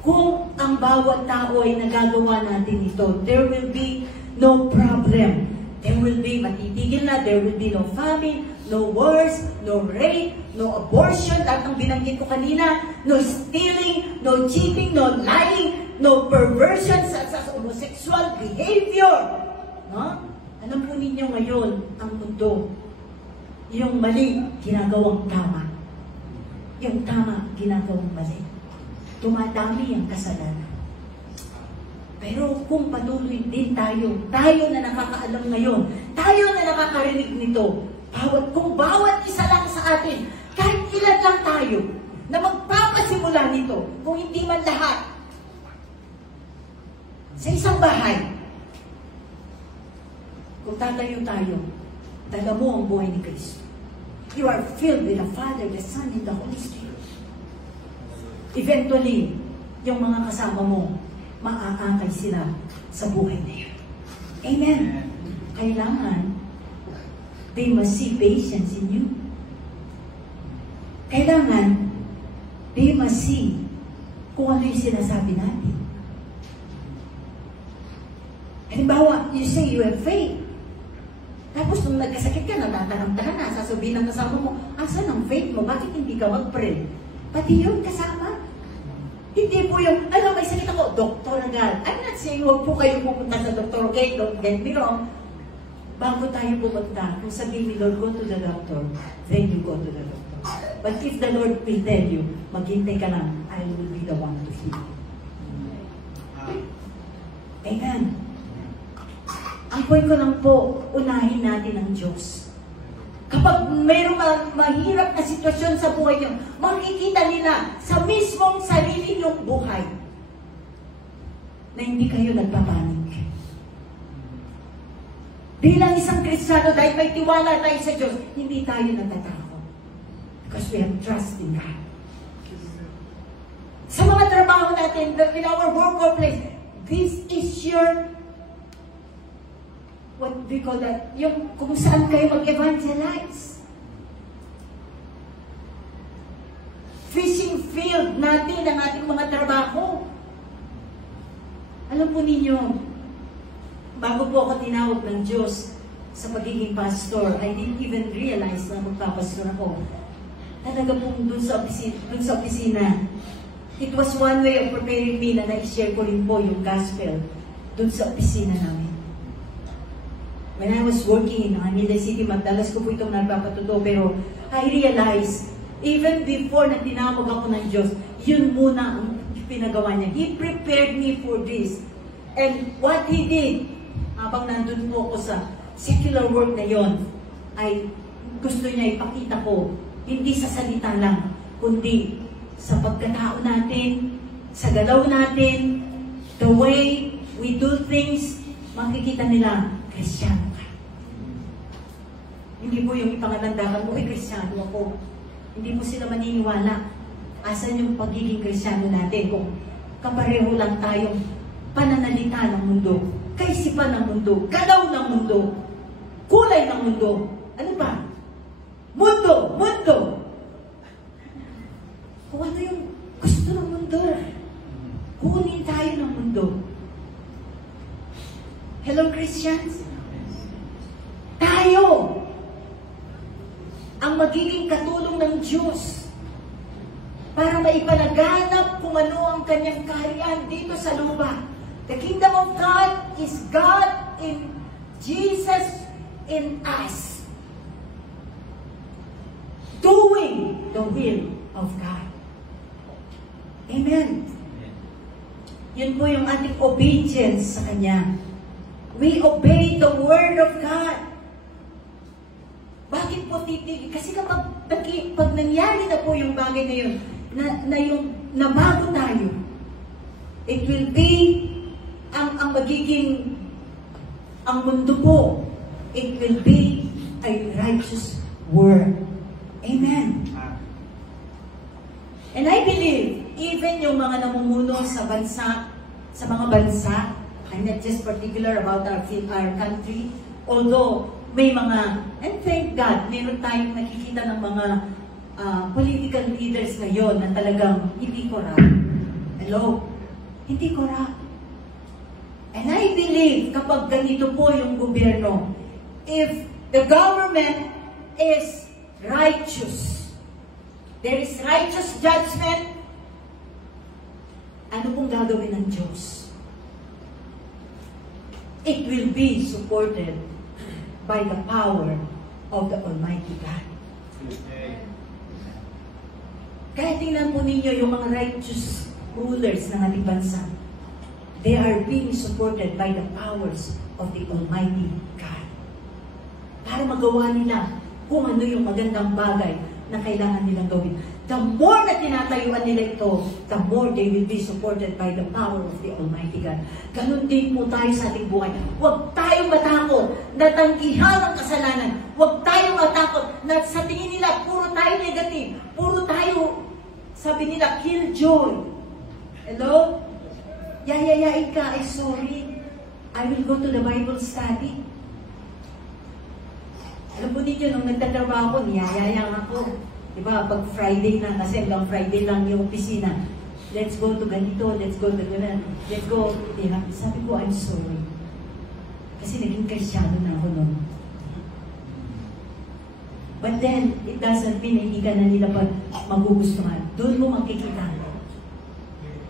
kung ang bawat tao ay nagagawa natin ito, there will be no problem. There will be, matitigil na, there will be no famine, no wars, no rape, no abortion, lahat ng binanggit ko kanina, no stealing, no cheating, no lying, no perversion sa homosexual behavior. No? Alam po ninyo ngayon, ang mundo, yung mali, ginagawang tama. Yung tama, ginagawang mali. Tumadami ang kasalanan. Pero kung patuloy din tayo na nakakaalam ngayon, tayo na nakakarinig nito, kung bawat isa lang sa atin, kahit ilan lang tayo, na magpapasimula nito, kung hindi man lahat, sa isang bahay, kung tatayo tayo, dala mo ang buhay ni Kristo. You are filled with the Father, the Son, and the Holy Spirit. Eventually, yung mga kasama mo, maaakay sila sa buhay na yun. Amen. Kailangan, they must see patience in you. Kailangan, they must see kung ano yung sinasabi natin. Halimbawa, you say you have faith. Tapos nung nagkasakit ka, natatanong ka na, sasabihin ng kasama mo, asan ang faith mo? Bakit hindi ka mag-pray? Pati yun kasama. Hindi po yung, alam, may sakit ako, doktor agad. I'm not saying, huwag po kayo pupunta sa doktor, okay? Don't get me wrong. Bago tayo pupunta, kung sabihin ni Lord, go to the doctor, then you go to the doctor. But if the Lord will tell you, maghintay ka lang, I will be the one to heal you. Amen. Ang point ko lang po, unahin natin ang Diyos. Kapag mayroong mahirap na sitwasyon sa buhay niyo, makikita nila sa mismong sarili niyong buhay na hindi kayo nagpapanik. Bilang isang Kristiyano, dahil may tiwala tayo sa Diyos, hindi tayo natatakot. Because we have trust in God. Sa mga trabaho natin, in our work or place, this is your what we call that, yung kung saan kayo mag-evangelize. Fishing field natin ang ating mga trabaho. Alam po ninyo, bago po ako tinawag ng Diyos sa pagiging pastor, I didn't even realize na magpapastor ako. Talaga po dun sa opisina, it was one way of preparing me na na-share ko rin po yung gospel dun sa opisina namin. When I was working in Manila City, madalas ko po itong nagpapatuto, pero I realized, even before na tinawag ako ng Diyos, yun muna ang pinagawa niya. He prepared me for this. And what He did, habang nandun po ako sa secular work na yon, ay gusto niya ipakita ko, hindi sa salita lang, kundi sa pagkatao natin, sa galaw natin, the way we do things, makikita nila, Kristyano ka. Hindi po yung ipangalandakan mo, Kristyano ako. Hindi po sila maniniwala. Asan yung pagiging Kristyano natin kung kapareho lang tayong pananalita ng mundo, kaisipan ng mundo, galaw ng mundo, kulay ng mundo. Ano ba? Mundo! Mundo! Kung ano yung gusto ng mundo, kunin tayo ng mundo. Hello, Christians? Tayo ang magiging katulong ng Diyos para maipanaganap kung ano ang kanyang kaharian dito sa lupa. The kingdom of God is God in Jesus in us. Doing the will of God. Amen. Yun po yung ating obedience sa Kanya. We obey the Word of God. Bakit po titigil? Kasi kapag pag nangyari na po yung bagay na yun, na bago tayo, it will be, ang magiging, ang mundo po, it will be a righteous world. Amen. And I believe, even yung mga namumuno sa bansa, sa mga bansa, I'm not just particular about our country, although may mga, and thank God, meron tayong nakikita ng mga political leaders ngayon na talagang hindi corrupt. Hello? Hindi corrupt. And I believe, kapag ganito po yung gobyerno, if the government is righteous, there is righteous judgment, ano pong gagawin ng Diyos? It will be supported by the power of the Almighty God. Kaya tingnan po ninyo yung mga righteous rulers ng ating bansa. They are being supported by the powers of the Almighty God. Para magawa nila kung ano yung magandang bagay na kailangan nilang gawin. The more na tinatayuan nila ito, the more they will be supported by the power of the Almighty God. Ganun din po tayo sa ating buhay. Huwag tayong matakot na tanggihan ang kasalanan. Huwag tayong matakot na sa tingin nila, puro tayo negative. Puro tayo, sabi nila, killjoy. Hello? Yayayain ka, ay sorry. I will go to the Bible study. Alam po ninyo, nung nagtatrabaho ko, niyayayang ako. Diba, pag Friday na, kasi hanggang Friday lang yung opisina. Let's go to ganito, let's go to ganito, let's go. Diba? Sabi ko, I'm sorry. Kasi naging Kristyano na ako nun. But then, it doesn't mean na hindi ka na nila magugustuhan. Doon mo makikita.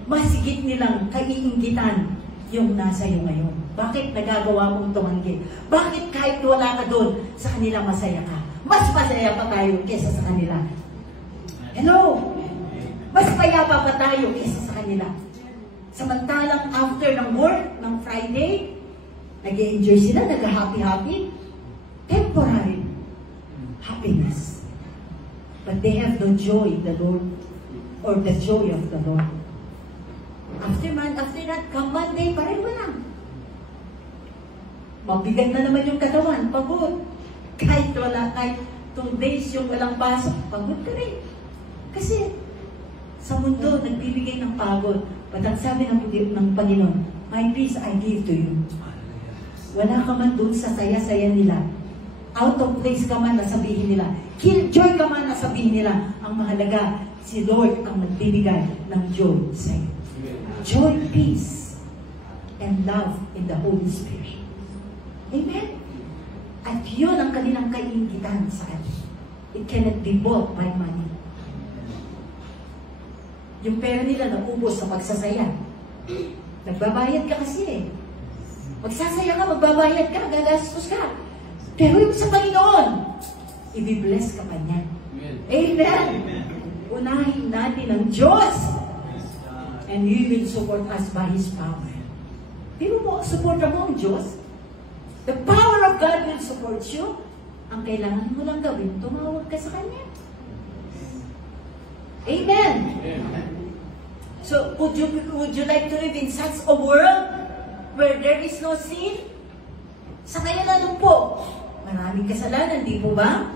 Masigit nilang kaiinggitan yung nasa iyo ngayon. Bakit nagagawa mong tumanggi? Bakit kahit wala ka doon, sa kanila masaya ka? Mas masaya pa tayo kesa sa kanila. Hello? Mas payapa pa tayo kesa sa kanila. Samantalang after ng work, ng Friday, nag-enjoy sila, nag-happy-happy. Temporary happiness. But they have no joy in the Lord, or the joy of the Lord. After that, come Monday, pareho lang. Mabigat na naman yung katawan, pagod. Kahit 2 days yung walang pasok, pagod ka rin. Kasi, sa mundo, nagbibigay ng pagod. But ang sabi ng Panginoon, my peace I give to you. wala ka man dun sa saya-saya nila. Out of place ka man, nasabihin nila. Killjoy ka man, nasabihin nila. Ang mahalaga, si Lord ang magbibigay ng joy sa'yo. Joy, peace, and love in the Holy Spirit. Amen? At yun ang kanilang kaingitan sa atin. It cannot be bought by money. Yung pera nila naubos sa pagsasaya. Nagbabayad ka kasi eh. Magsasaya ka, magbabayad ka, gagastos ka. Pero yung sa Panginoon, i-bless ka pa niya. Amen. Unahin natin ang Diyos. And He will support us by His power. Pero mo, support mo ang Diyos. The power of God will support you. Ang kailangan mo lang gawin, tumawag ka sa Kanya. Amen. So, would you like to live in such a world where there is no sin? Sa ngayon ano po? Maraming kasalanan, di po ba?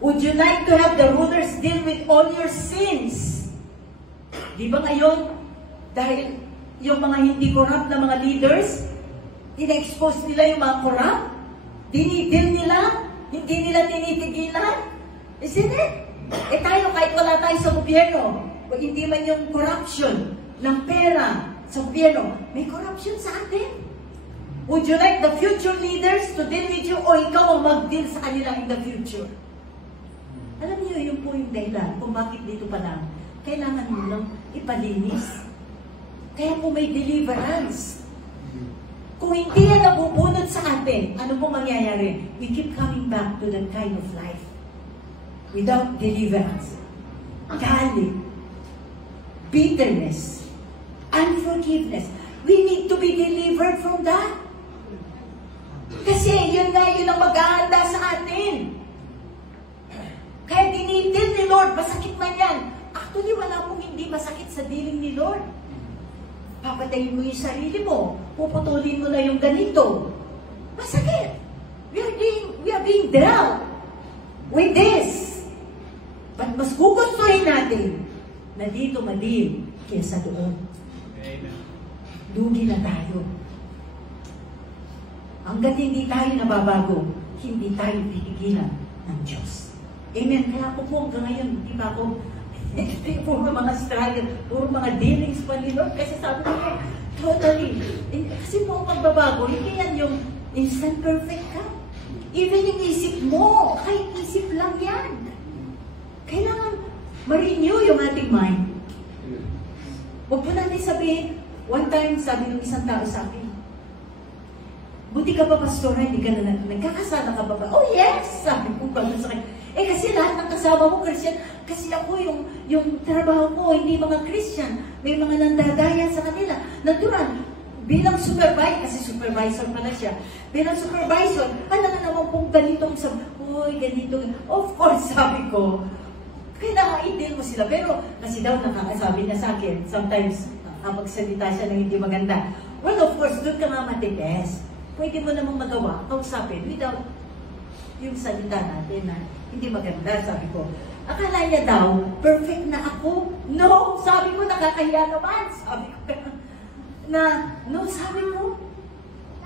Would you like to have the rulers deal with all your sins? Di ba ngayon, dahil yung mga hindi corrupt na mga leaders, ina-expose nila yung mga corrupt, dinidil nila, hindi nila tinitigilan. Isn't it? Eh tayo, kahit wala tayo sa gobyerno, o hindi man yung corruption ng pera sa gobyerno, may corruption sa atin. Would you like the future leaders to deal with you o ikaw ang mag-deal sa kanila in the future? Alam niyo, yun po yung dahilan kung bakit dito pa lang, kailangan mo lang ipalinis. Kaya po may deliverance. Kung hindi yan nabubunod sa atin, ano po mangyayari? We keep coming back to that kind of life without deliverance. Galit, bitterness, unforgiveness. We need to be delivered from that. Kasi yun nga, yun ang mag-aanda sa atin. Kaya dinitil ni Lord, masakit man yan. Actually, wala pong hindi masakit sa diling ni Lord. Papatayin mo yung sarili mo. Puputulin mo na yung ganito. Masakit. We are being dealt with this. But mas gugustuhin natin na dito madil kaysa doon. Lugi na tayo. Hanggat hindi tayo nababago, hindi tayo pipigilan ng Diyos. Amen. Kaya ako po hanggang ngayon, di ba ako, puro mga struggle, puro mga dealings pa ni Lord. Kasi sabi ko, totally. Kasi po ang pagbabago, hindi yan yung instant perfect ka. Even yung isip mo, kahit isip lang yan. Kailangan ma-renew yung ating mind. Huwag po natin sabihin, one time, sabi ng isang tao sa akin, buti ka ba, pastora? Hindi ka na nagkakasama ka ba? Oh, yes! Sabi ko pa sa akin. Eh, kasi lahat ng kasama mo, Christian. Kasi ako, yung trabaho ko, hindi mga Christian. May mga nandadaya sa kanila. Natural, bilang supervisor, kasi supervisor pala siya, bilang supervisor, ano na naman pong ganitong sabi, uy, ganito. Of course, sabi ko, kailangan i-deal mo sila. Pero, kasi daw nakakasabi niya sa akin, sometimes, magsalita siya ng hindi maganda. Well, of course, doon ka nga matites. Pwede mo namang magawa, kausapin, without yung salita natin na hindi maganda, sabi ko. Akala niya daw, perfect na ako. No, sabi ko, nakakahiya naman. Sabi ko, no, sabi ko,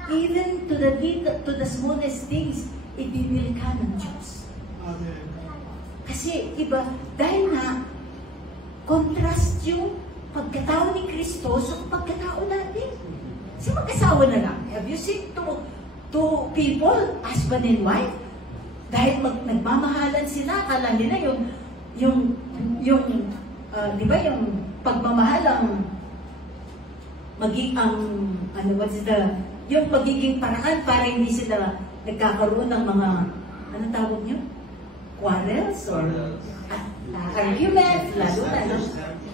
even to the smallest things, ibibili ka ng Diyos. Kasi iba, dahil na, contrast yung pagkatao ni Kristo sa pagkatao natin. Kasi mag-asawa na lang. Have you seen two people, husband and wife? Dahil nagmamahalan sila, akala nila di ba yung pagmamahal yung magiging paraan para hindi sila nagkakaroon ng mga, anong tawag nyo? Quarrels or argument, lalo na,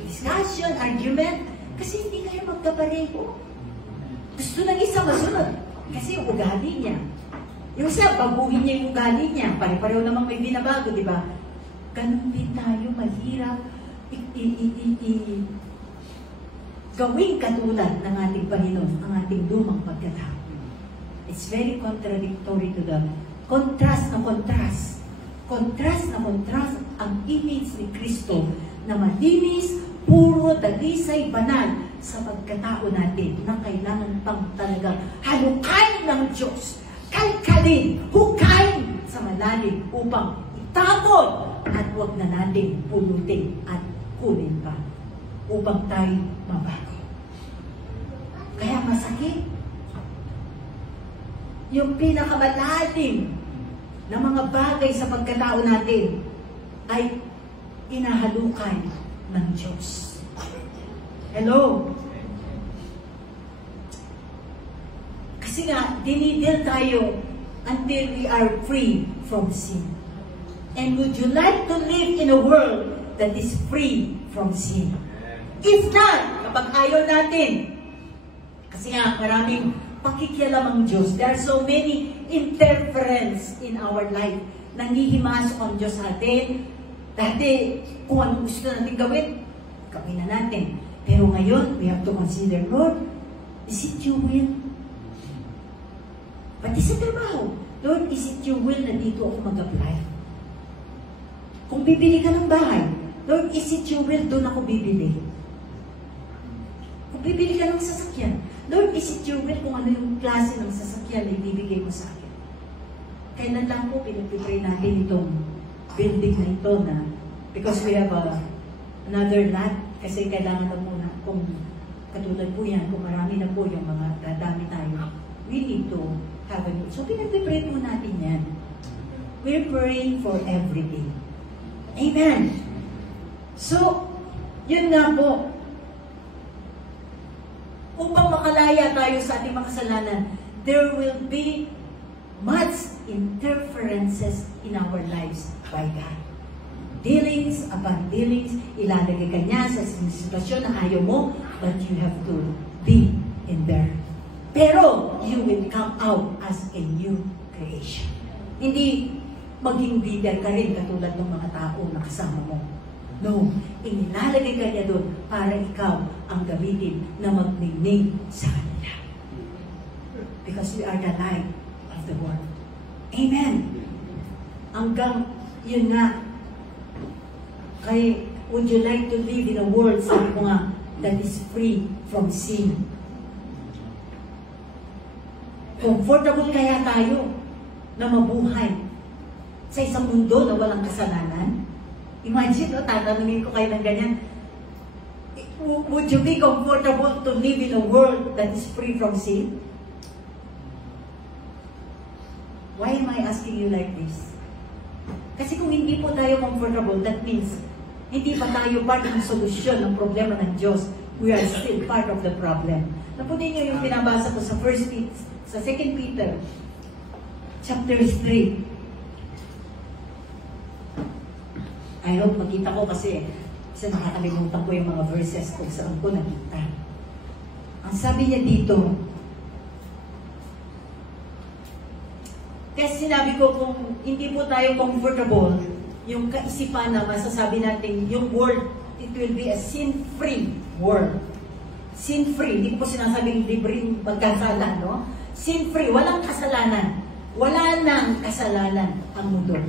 discussion, argument, kasi hindi kayo magkapareho. Gusto ng isa masunod. Kasi yung ugali niya. Yung isa, baguhin niya yung ugali niya. Pare-pareho namang may binabago, di ba? Ganun din tayo, mahirap gawing katulad ng ating Panginoon, ang ating lumang pagkatao. It's very contradictory to the contrast na contrast. Contrast na contrast ang image ni Kristo na malinis, puro, dalisay, banal. sa pagkatao natin na kailangan pang talagang halukain ng Diyos, kalkalin, hukain sa malalim upang itapon at huwag na natin pulutin at kunin pa upang tayo mabago. Kaya masakit. Yung pinakamalalim na mga bagay sa pagkatao natin ay inahalukay ng Diyos. Hello? Kasi nga, dinidil tayo until we are free from sin. And would you like to live in a world that is free from sin? If not, kapag ayaw natin, kasi nga, maraming pakikialam ang Diyos. There are so many interference in our life. Nangihimasok ang Diyos sa atin. Dati, kung ano gusto natin gawin, gawin na natin. Pero ngayon, we have to consider, Lord, is it your will? Pati sa trabaho, Lord, is it your will na dito ako mag-apply? Kung bibili ka ng bahay, Lord, is it your will doon ako bibili? Kung bibili ka ng sasakyan, Lord, is it your will kung ano yung klase ng sasakyan na ibibigay mo sa akin? Kailan lang po pinag-pray natin itong building na ito na because we have another lot kasi kailangan na po na kung katulad po yan, kung marami na po yung mga dadami tayo, we need to have a need. So pinag-pray po natin yan. We're praying for every day. Amen. So, yun nga po. Upang makalaya tayo sa ating mga kasalanan, there will be much interferences in our lives by God. Dealings upon dealings, ilalagay ka niya sa sitwasyon na ayaw mo, but you have to be in there. Pero, you will come out as a new creation. Hindi maging leader ka rin katulad ng mga tao na kasama mo. No, inilalagay ka niya doon para ikaw ang gamitin na magninig sa kanila. Because we are the light of the world. Amen. Hanggang yun nga, kay, would you like to live in a world, sabi ko nga, that is free from sin? Comfortable kaya tayo na mabuhay sa isang mundo na walang kasalanan? Imagine, tatanungin ko kayo ng ganyan. Would you be comfortable to live in a world that is free from sin? Why am I asking you like this? Kasi kung hindi po tayo comfortable, that means hindi pa tayo part ng solusyon ng problema ng Diyos. We are still part of the problem. Napunin niyo yung pinabasa ko sa 2 Peter, chapter 3. I hope makita ko kasi nakakalimutan ko yung mga verses kung saan ko nakita. Ang sabi niya dito, kasi sinabi ko kung hindi po tayo comfortable, yung kaisipan na masasabi natin, yung world, it will be a sin-free world. Sin-free, hindi ko po sinasabing libreng pagkasalan, no? Sin-free, walang kasalanan. Wala nang kasalanan ang mundo.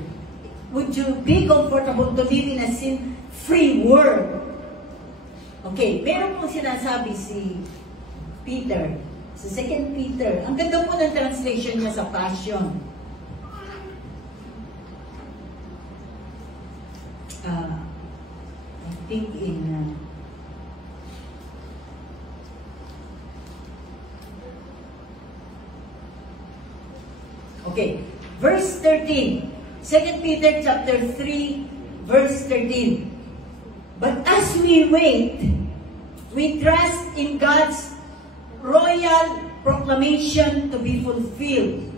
Would you be comfortable to live in a sin-free world? Okay, meron pong sinasabi si Peter, sa 2 Peter. Ang ganda po ng translation niya sa Passion. I think in... okay, verse 13. 2 Peter chapter 3, verse 13. But as we wait, we trust in God's royal proclamation to be fulfilled.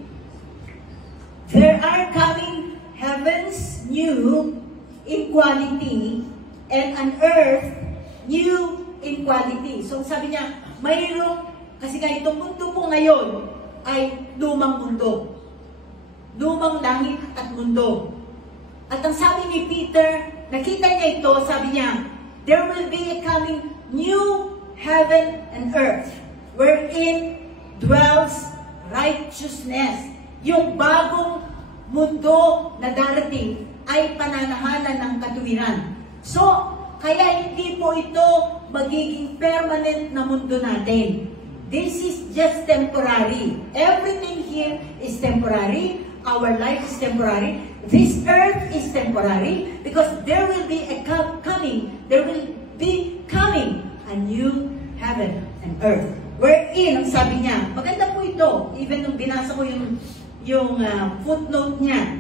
There are coming heavens new in quality and an earth new in quality. So sabi niya, mayroong, kasi nga itong mundo po ngayon ay lumang mundo. Lumang langit at mundo. At ang sabi ni Peter, nakita niya ito, sabi niya, there will be a coming new heaven and earth wherein dwells righteousness. Yung bagong mundo na darating ay pananahanan ng katuwiran. So, Kaya hindi po ito magiging permanent na mundo natin. This is just temporary. Everything here is temporary. Our life is temporary. This earth is temporary because there will be a coming a new heaven and earth. Wherein, ang sabi niya, maganda po ito, even nung binasa ko yung footnote niya.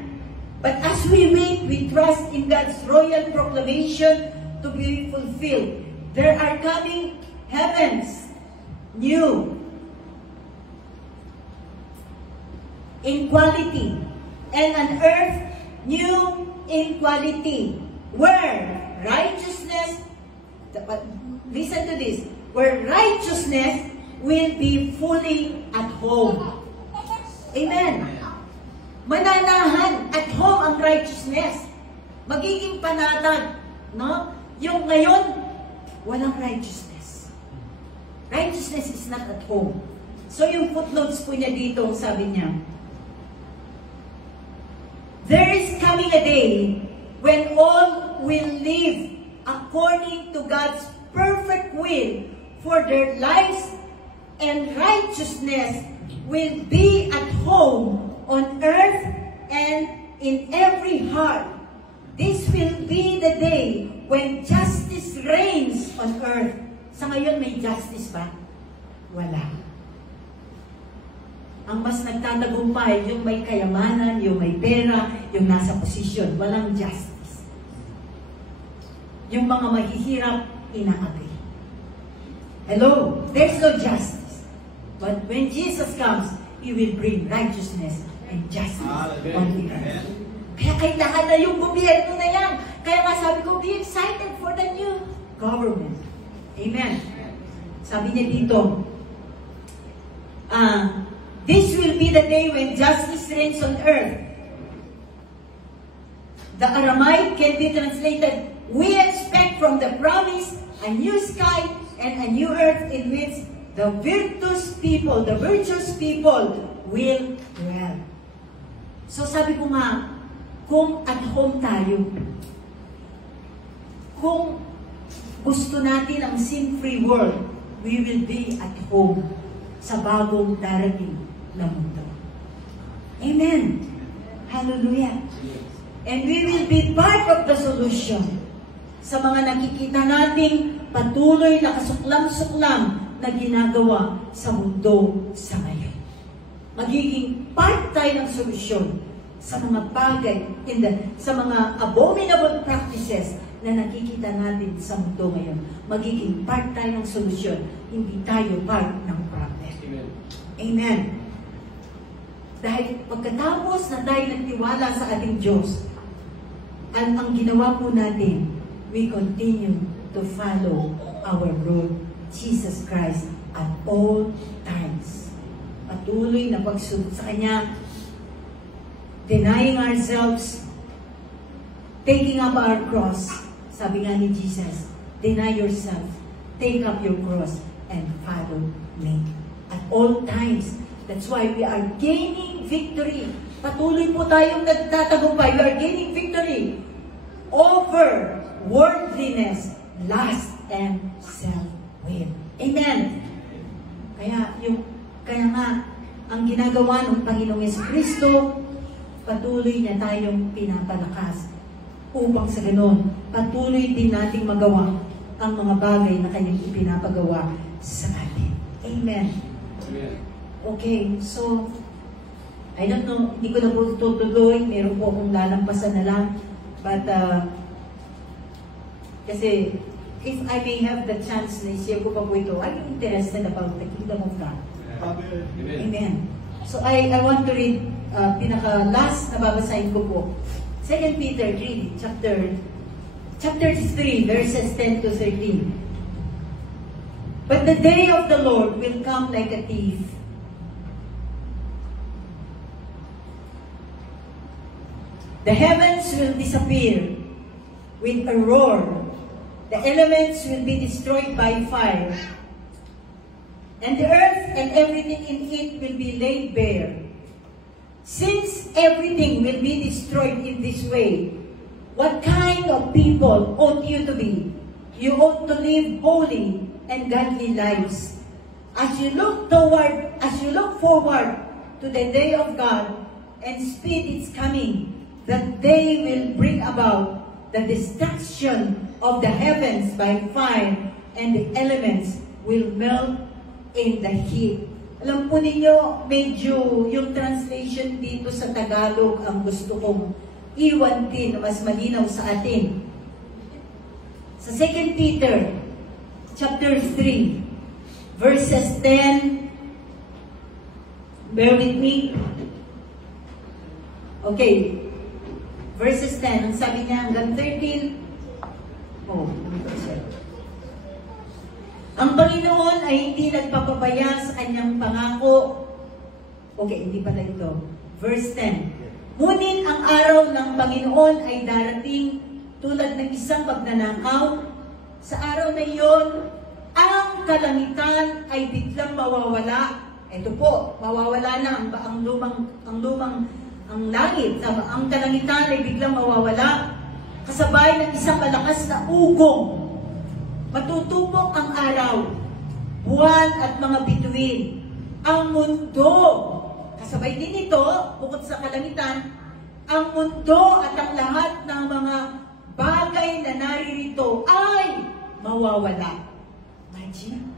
But as we wait, we trust in God's royal proclamation to be fulfilled. There are coming heavens, new, in quality, and an earth, new in quality, where righteousness, listen to this, where righteousness will be fully at home. Amen. Mananahan at home ang righteousness. Magiging panatag, no? Yung ngayon, walang righteousness. Righteousness is not at home. So yung footnotes po niya dito, sabi niya, there is coming a day when all will live according to God's perfect will for their lives, and righteousness will be at home on earth and in every heart. This will be the day when justice reigns on earth. Sa ngayon, may justice ba? Wala. Ang mas nagtatagumpay, yung may kayamanan, yung may pera, yung nasa posisyon. Walang justice. Yung mga mahihirap, inaapi. Hello? There's no justice. But when Jesus comes, He will bring righteousness and justice on the earth. Kaya kailangan na yung gobyerno na yan. Kaya nga sabi ko, be excited for the new government. Amen. Sabi niya dito, this will be the day when justice reigns on earth. The Aramaic can be translated, we expect from the promise a new sky and a new earth in which the virtuous people will dwell. So sabi ko nga, kung at home tayo, kung gusto natin ang sin-free world, we will be at home sa bagong darating na mundo. Amen. Hallelujah. And we will be part of the solution sa mga nakikita nating patuloy na kasuklam-suklam na ginagawa sa mundo sa ngayon. Magiging part tayo ng solusyon sa mga bagay, sa mga abominable practices na nakikita natin sa mundo ngayon. Magiging part tayo ng solusyon, hindi tayo part ng problem. Amen. Amen. Dahil pagkatapos na tayo nagtiwala sa ating Diyos, ang ginawa po natin, we continue to follow our Lord Jesus Christ at all times. Patuloy na pagsunod sa Kanya, denying ourselves, taking up our cross. Sabi nga ni Jesus, deny yourself, take up your cross, and follow me. At all times. That's why we are gaining victory. Patuloy po tayong nagtatagumpay. We are gaining victory over worldliness, lust, and self-will. Amen. Kaya nga, ang ginagawa ng Panginoong Jesucristo, patuloy niya tayong pinapalakas upang sa ganon, patuloy din nating magawa ang mga bagay na kanyang ipinapagawa sa atin. Amen. Amen. Okay, so, I don't know, hindi ko na po tutuloy, meron po akong lalampasan na lang, but, kasi, if I may have the chance na i-share ko pa po ito, I'm interested about the kingdom of God. Amen. Amen. So, I want to read, pinaka-last na babasahin ko po. 2 Peter 3, chapter 3, verses 10 to 13. But the day of the Lord will come like a thief. The heavens will disappear with a roar. The elements will be destroyed by fire. And the earth and everything in it will be laid bare. Since everything will be destroyed in this way, what kind of people ought you to be? you ought to live holy and godly lives. As you look forward to the day of God and speed its coming, that day will bring about the destruction of the heavens by fire, and the elements will melt in the heat. Alam po ninyo, medyo yung translation dito sa Tagalog ang gusto kong iwan din, mas malinaw sa atin. Sa 2 Peter, chapter 3, verses 10, bear with me. Okay, verses 10, ang sabi niya hanggang 13, ang Panginoon ay hindi nagpapabaya sa kanyang pangako. Okay, hindi pala ito. Verse 10. Ngunit ang araw ng Panginoon ay darating tulad ng isang magnanakaw. Sa araw na iyon, ang kalangitan ay biglang mawawala. Ito po, mawawala na ang langit. Ang kalangitan ay biglang mawawala. Kasabay ng isang malakas na ugong. Matutupok ang araw, buwan at mga bituin. Ang mundo, kasabay din ito, bukod sa kalangitan, ang mundo at ang lahat ng mga bagay na naririto ay mawawala. Imagine,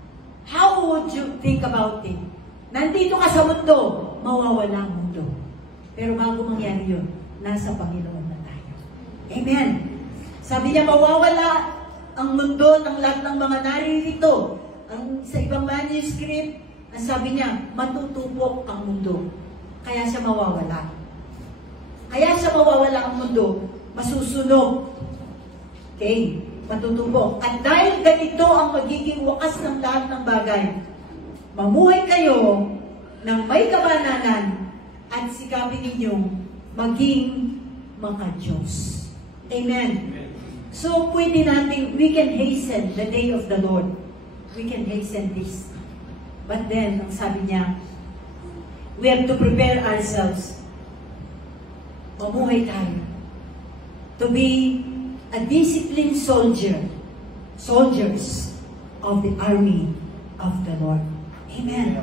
how would you think about it? Nandito ka sa mundo, mawawala ang mundo. Pero bago mangyari yun, nasa Panginoon na tayo. Amen. Sabi niya, mawawala ang mundo ng lahat ng mga naririto. Sa ibang manuscript, ang sabi niya, matutupok ang mundo. Kaya siya mawawala. Kaya siya mawawala ang mundo, masusunog. Okay, matutupok. At dahil ganito ang magiging wakas ng lahat ng bagay, mamuhay kayo ng may kabananan at sikapin ninyong maging mga Diyos. Amen. So, pwede natin, we can hasten the day of the Lord. We can hasten this. But then, ang sabi niya, we have to prepare ourselves. Mamuhay tayo. To be a disciplined soldiers of the army of the Lord. Amen.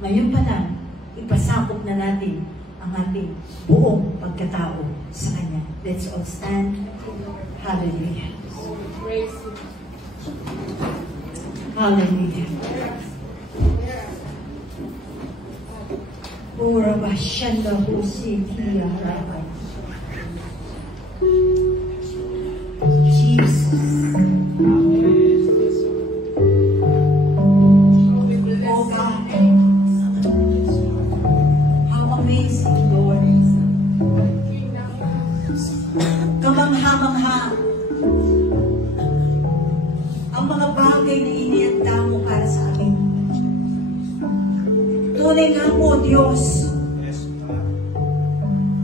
Ngayon pa lang, ipasakop na natin ang ating buong pagkatao sa Kanya. Let's all stand. Hallelujah. Hallelujah. Ora bashanda husi kia rabai. Jesus. Oh God. How amazing, Lord. Kamangha-mangha ang mga bagay na inianda mo para sa amin. Tunay nga po, Diyos,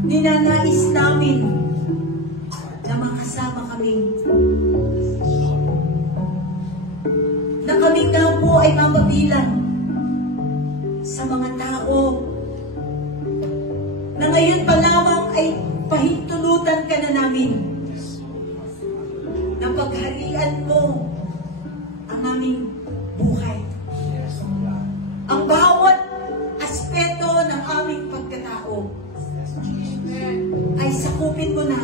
ninanais namin na makasama kami. Na kami nga po ay mapabilang sa mga tao na ngayon pa lamang ay pahintulutan ka na namin na pagharian mo ang aming buhay. Ang bawat aspeto ng aming pagkatao ay sakupin mo na.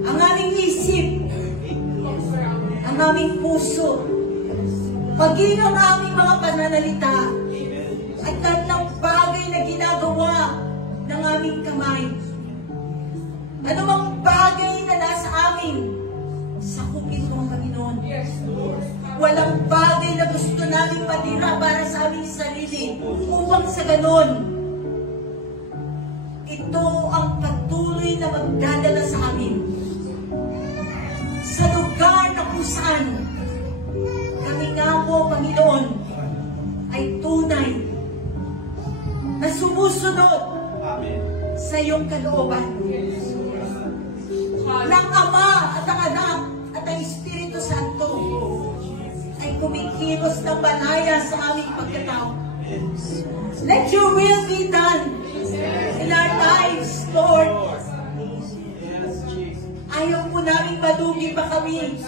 Ang aming isip, ang aming puso, maging ang aming mga pananalita, at tatlong bagay na ginagawa ng aming kamay. Ano mang bagay na nasa amin, sakupin mo, Panginoon. Walang bagay na gusto namin matira para sa aming sarili, upang sa ganon, ito ang patuloy na magdadala sa amin sa lugar na kung saan kami nga po, Panginoon, ay tunay na sumusunod sa iyong kalooban ng Ama at ang Anak at ang Espiritu Santo ay kumikilos ng banaya sa aming pagkatao. Let your will be done in our lives, Lord. Ayaw po namin malugi pa kami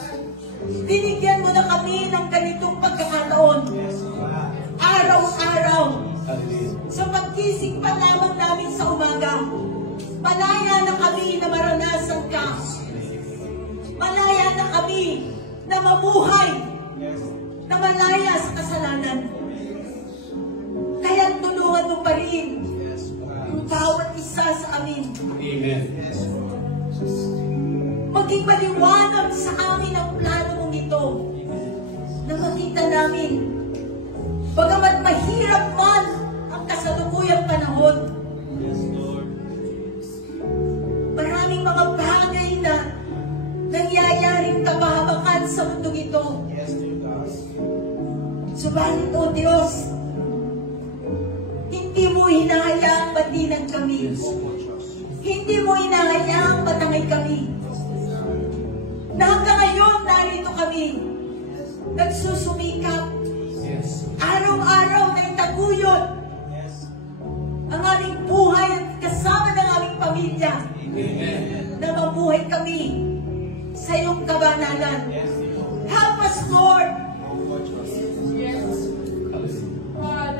Binigyan mo na kami ng ganitong pagkakataon. Araw-araw. Sa pagkising pa lamang namin sa umaga, malaya na kami na maranasan ka. Malaya na kami na mabuhay, na malaya sa kasalanan. Kaya tulungan mo pa rin yung bawat isa sa amin. Amen. Maging maliwanag sa amin ang plano mong ito, na makita namin, bagamat mahirap man ang kasalukuyang panahon, maraming mga bagay na nangyayaring kapahabakan sa mundong ito. Subalit, O Diyos, hindi mo hinahayaang matinan kami. Hindi mo hinahayaang matangay kami. Na hanggang ngayon, narito kami, nagsusumikap. Araw-araw na itaguyod ang aming buhay at kasama ng aming pamilya. Na mabuhay kami sa iyong kabanalan. Help us, Lord.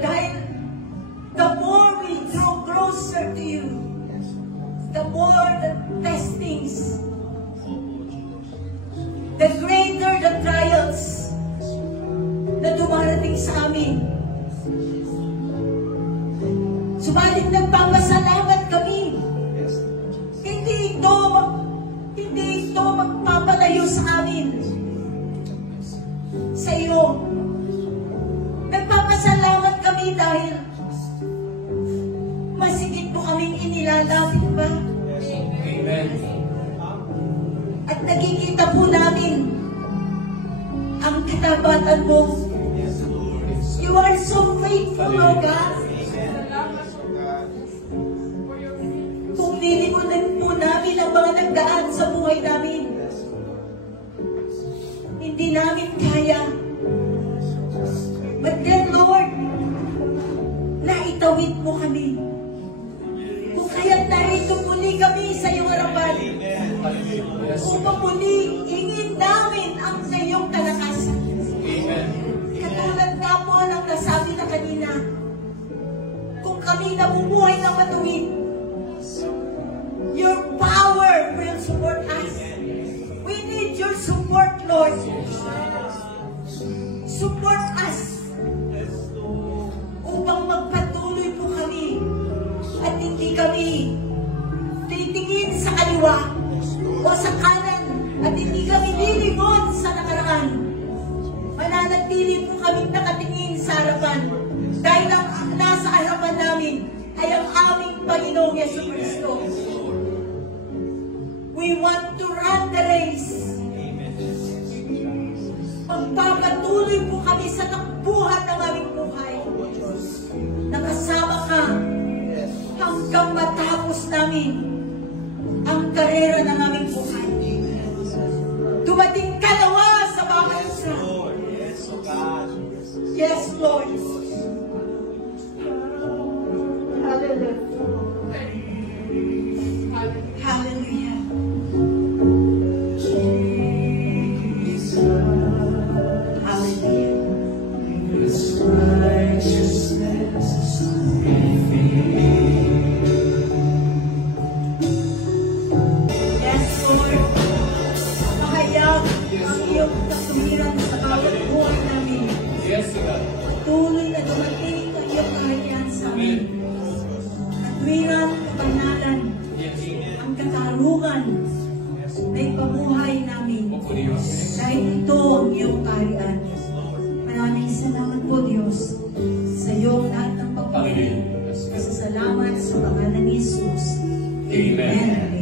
Dahil the more we draw closer to you, the more the testings, the greater the trials na dumarating sa amin. Subalit nagpapasalamat kami. Hindi ito magpapalayo sa amin sa iyo. Nagpapasalamat kami dahil masigit mo kaming inilalapit pa. Amen. At nakikita po namin ang katapatan mo. You are so faithful, O God. Kung lilikunin po namin ang mga nagdaan sa buhay namin, hindi namin kaya. But then, Lord, naitawid mo kami. Kung kaya't narito muli kami sa iyong harapan, upang muli hingin namin ang sa iyong kalakasan. Katulad nga po ng nasabi na kanina, kung kami nabubuhay ng matuwid, your power will support us. We need your support, Lord. Support us upang magpatuloy po kami at hindi kami titingin sa kaliwa o sa kanan at hindi kami lilingon sa nakaraan. Mananatili po kami nakatingin sa harapan dahil ang nasa harapan namin ay ang aming Panginoong Jesucristo. We want to run the race. Magpapatuloy po kami sa takbuhan ng aming buhay. Nakasama ka hanggang matapos namin ang karera ng aming buhay. Dumating ka nawa sa bawat isa. Yes, Lord. Hallelujah. Hallelujah. Tuloy na dumating ito iyong kaharian sa amin. Katwiran, kabanalan, ang katarungan na ipabuhay namin. Dahil ito ang iyong kaharian. Maraming salamat po, Diyos, sa iyong lahat ng pagpapalin. Salamat sa pangalan ni Jesus. Amen.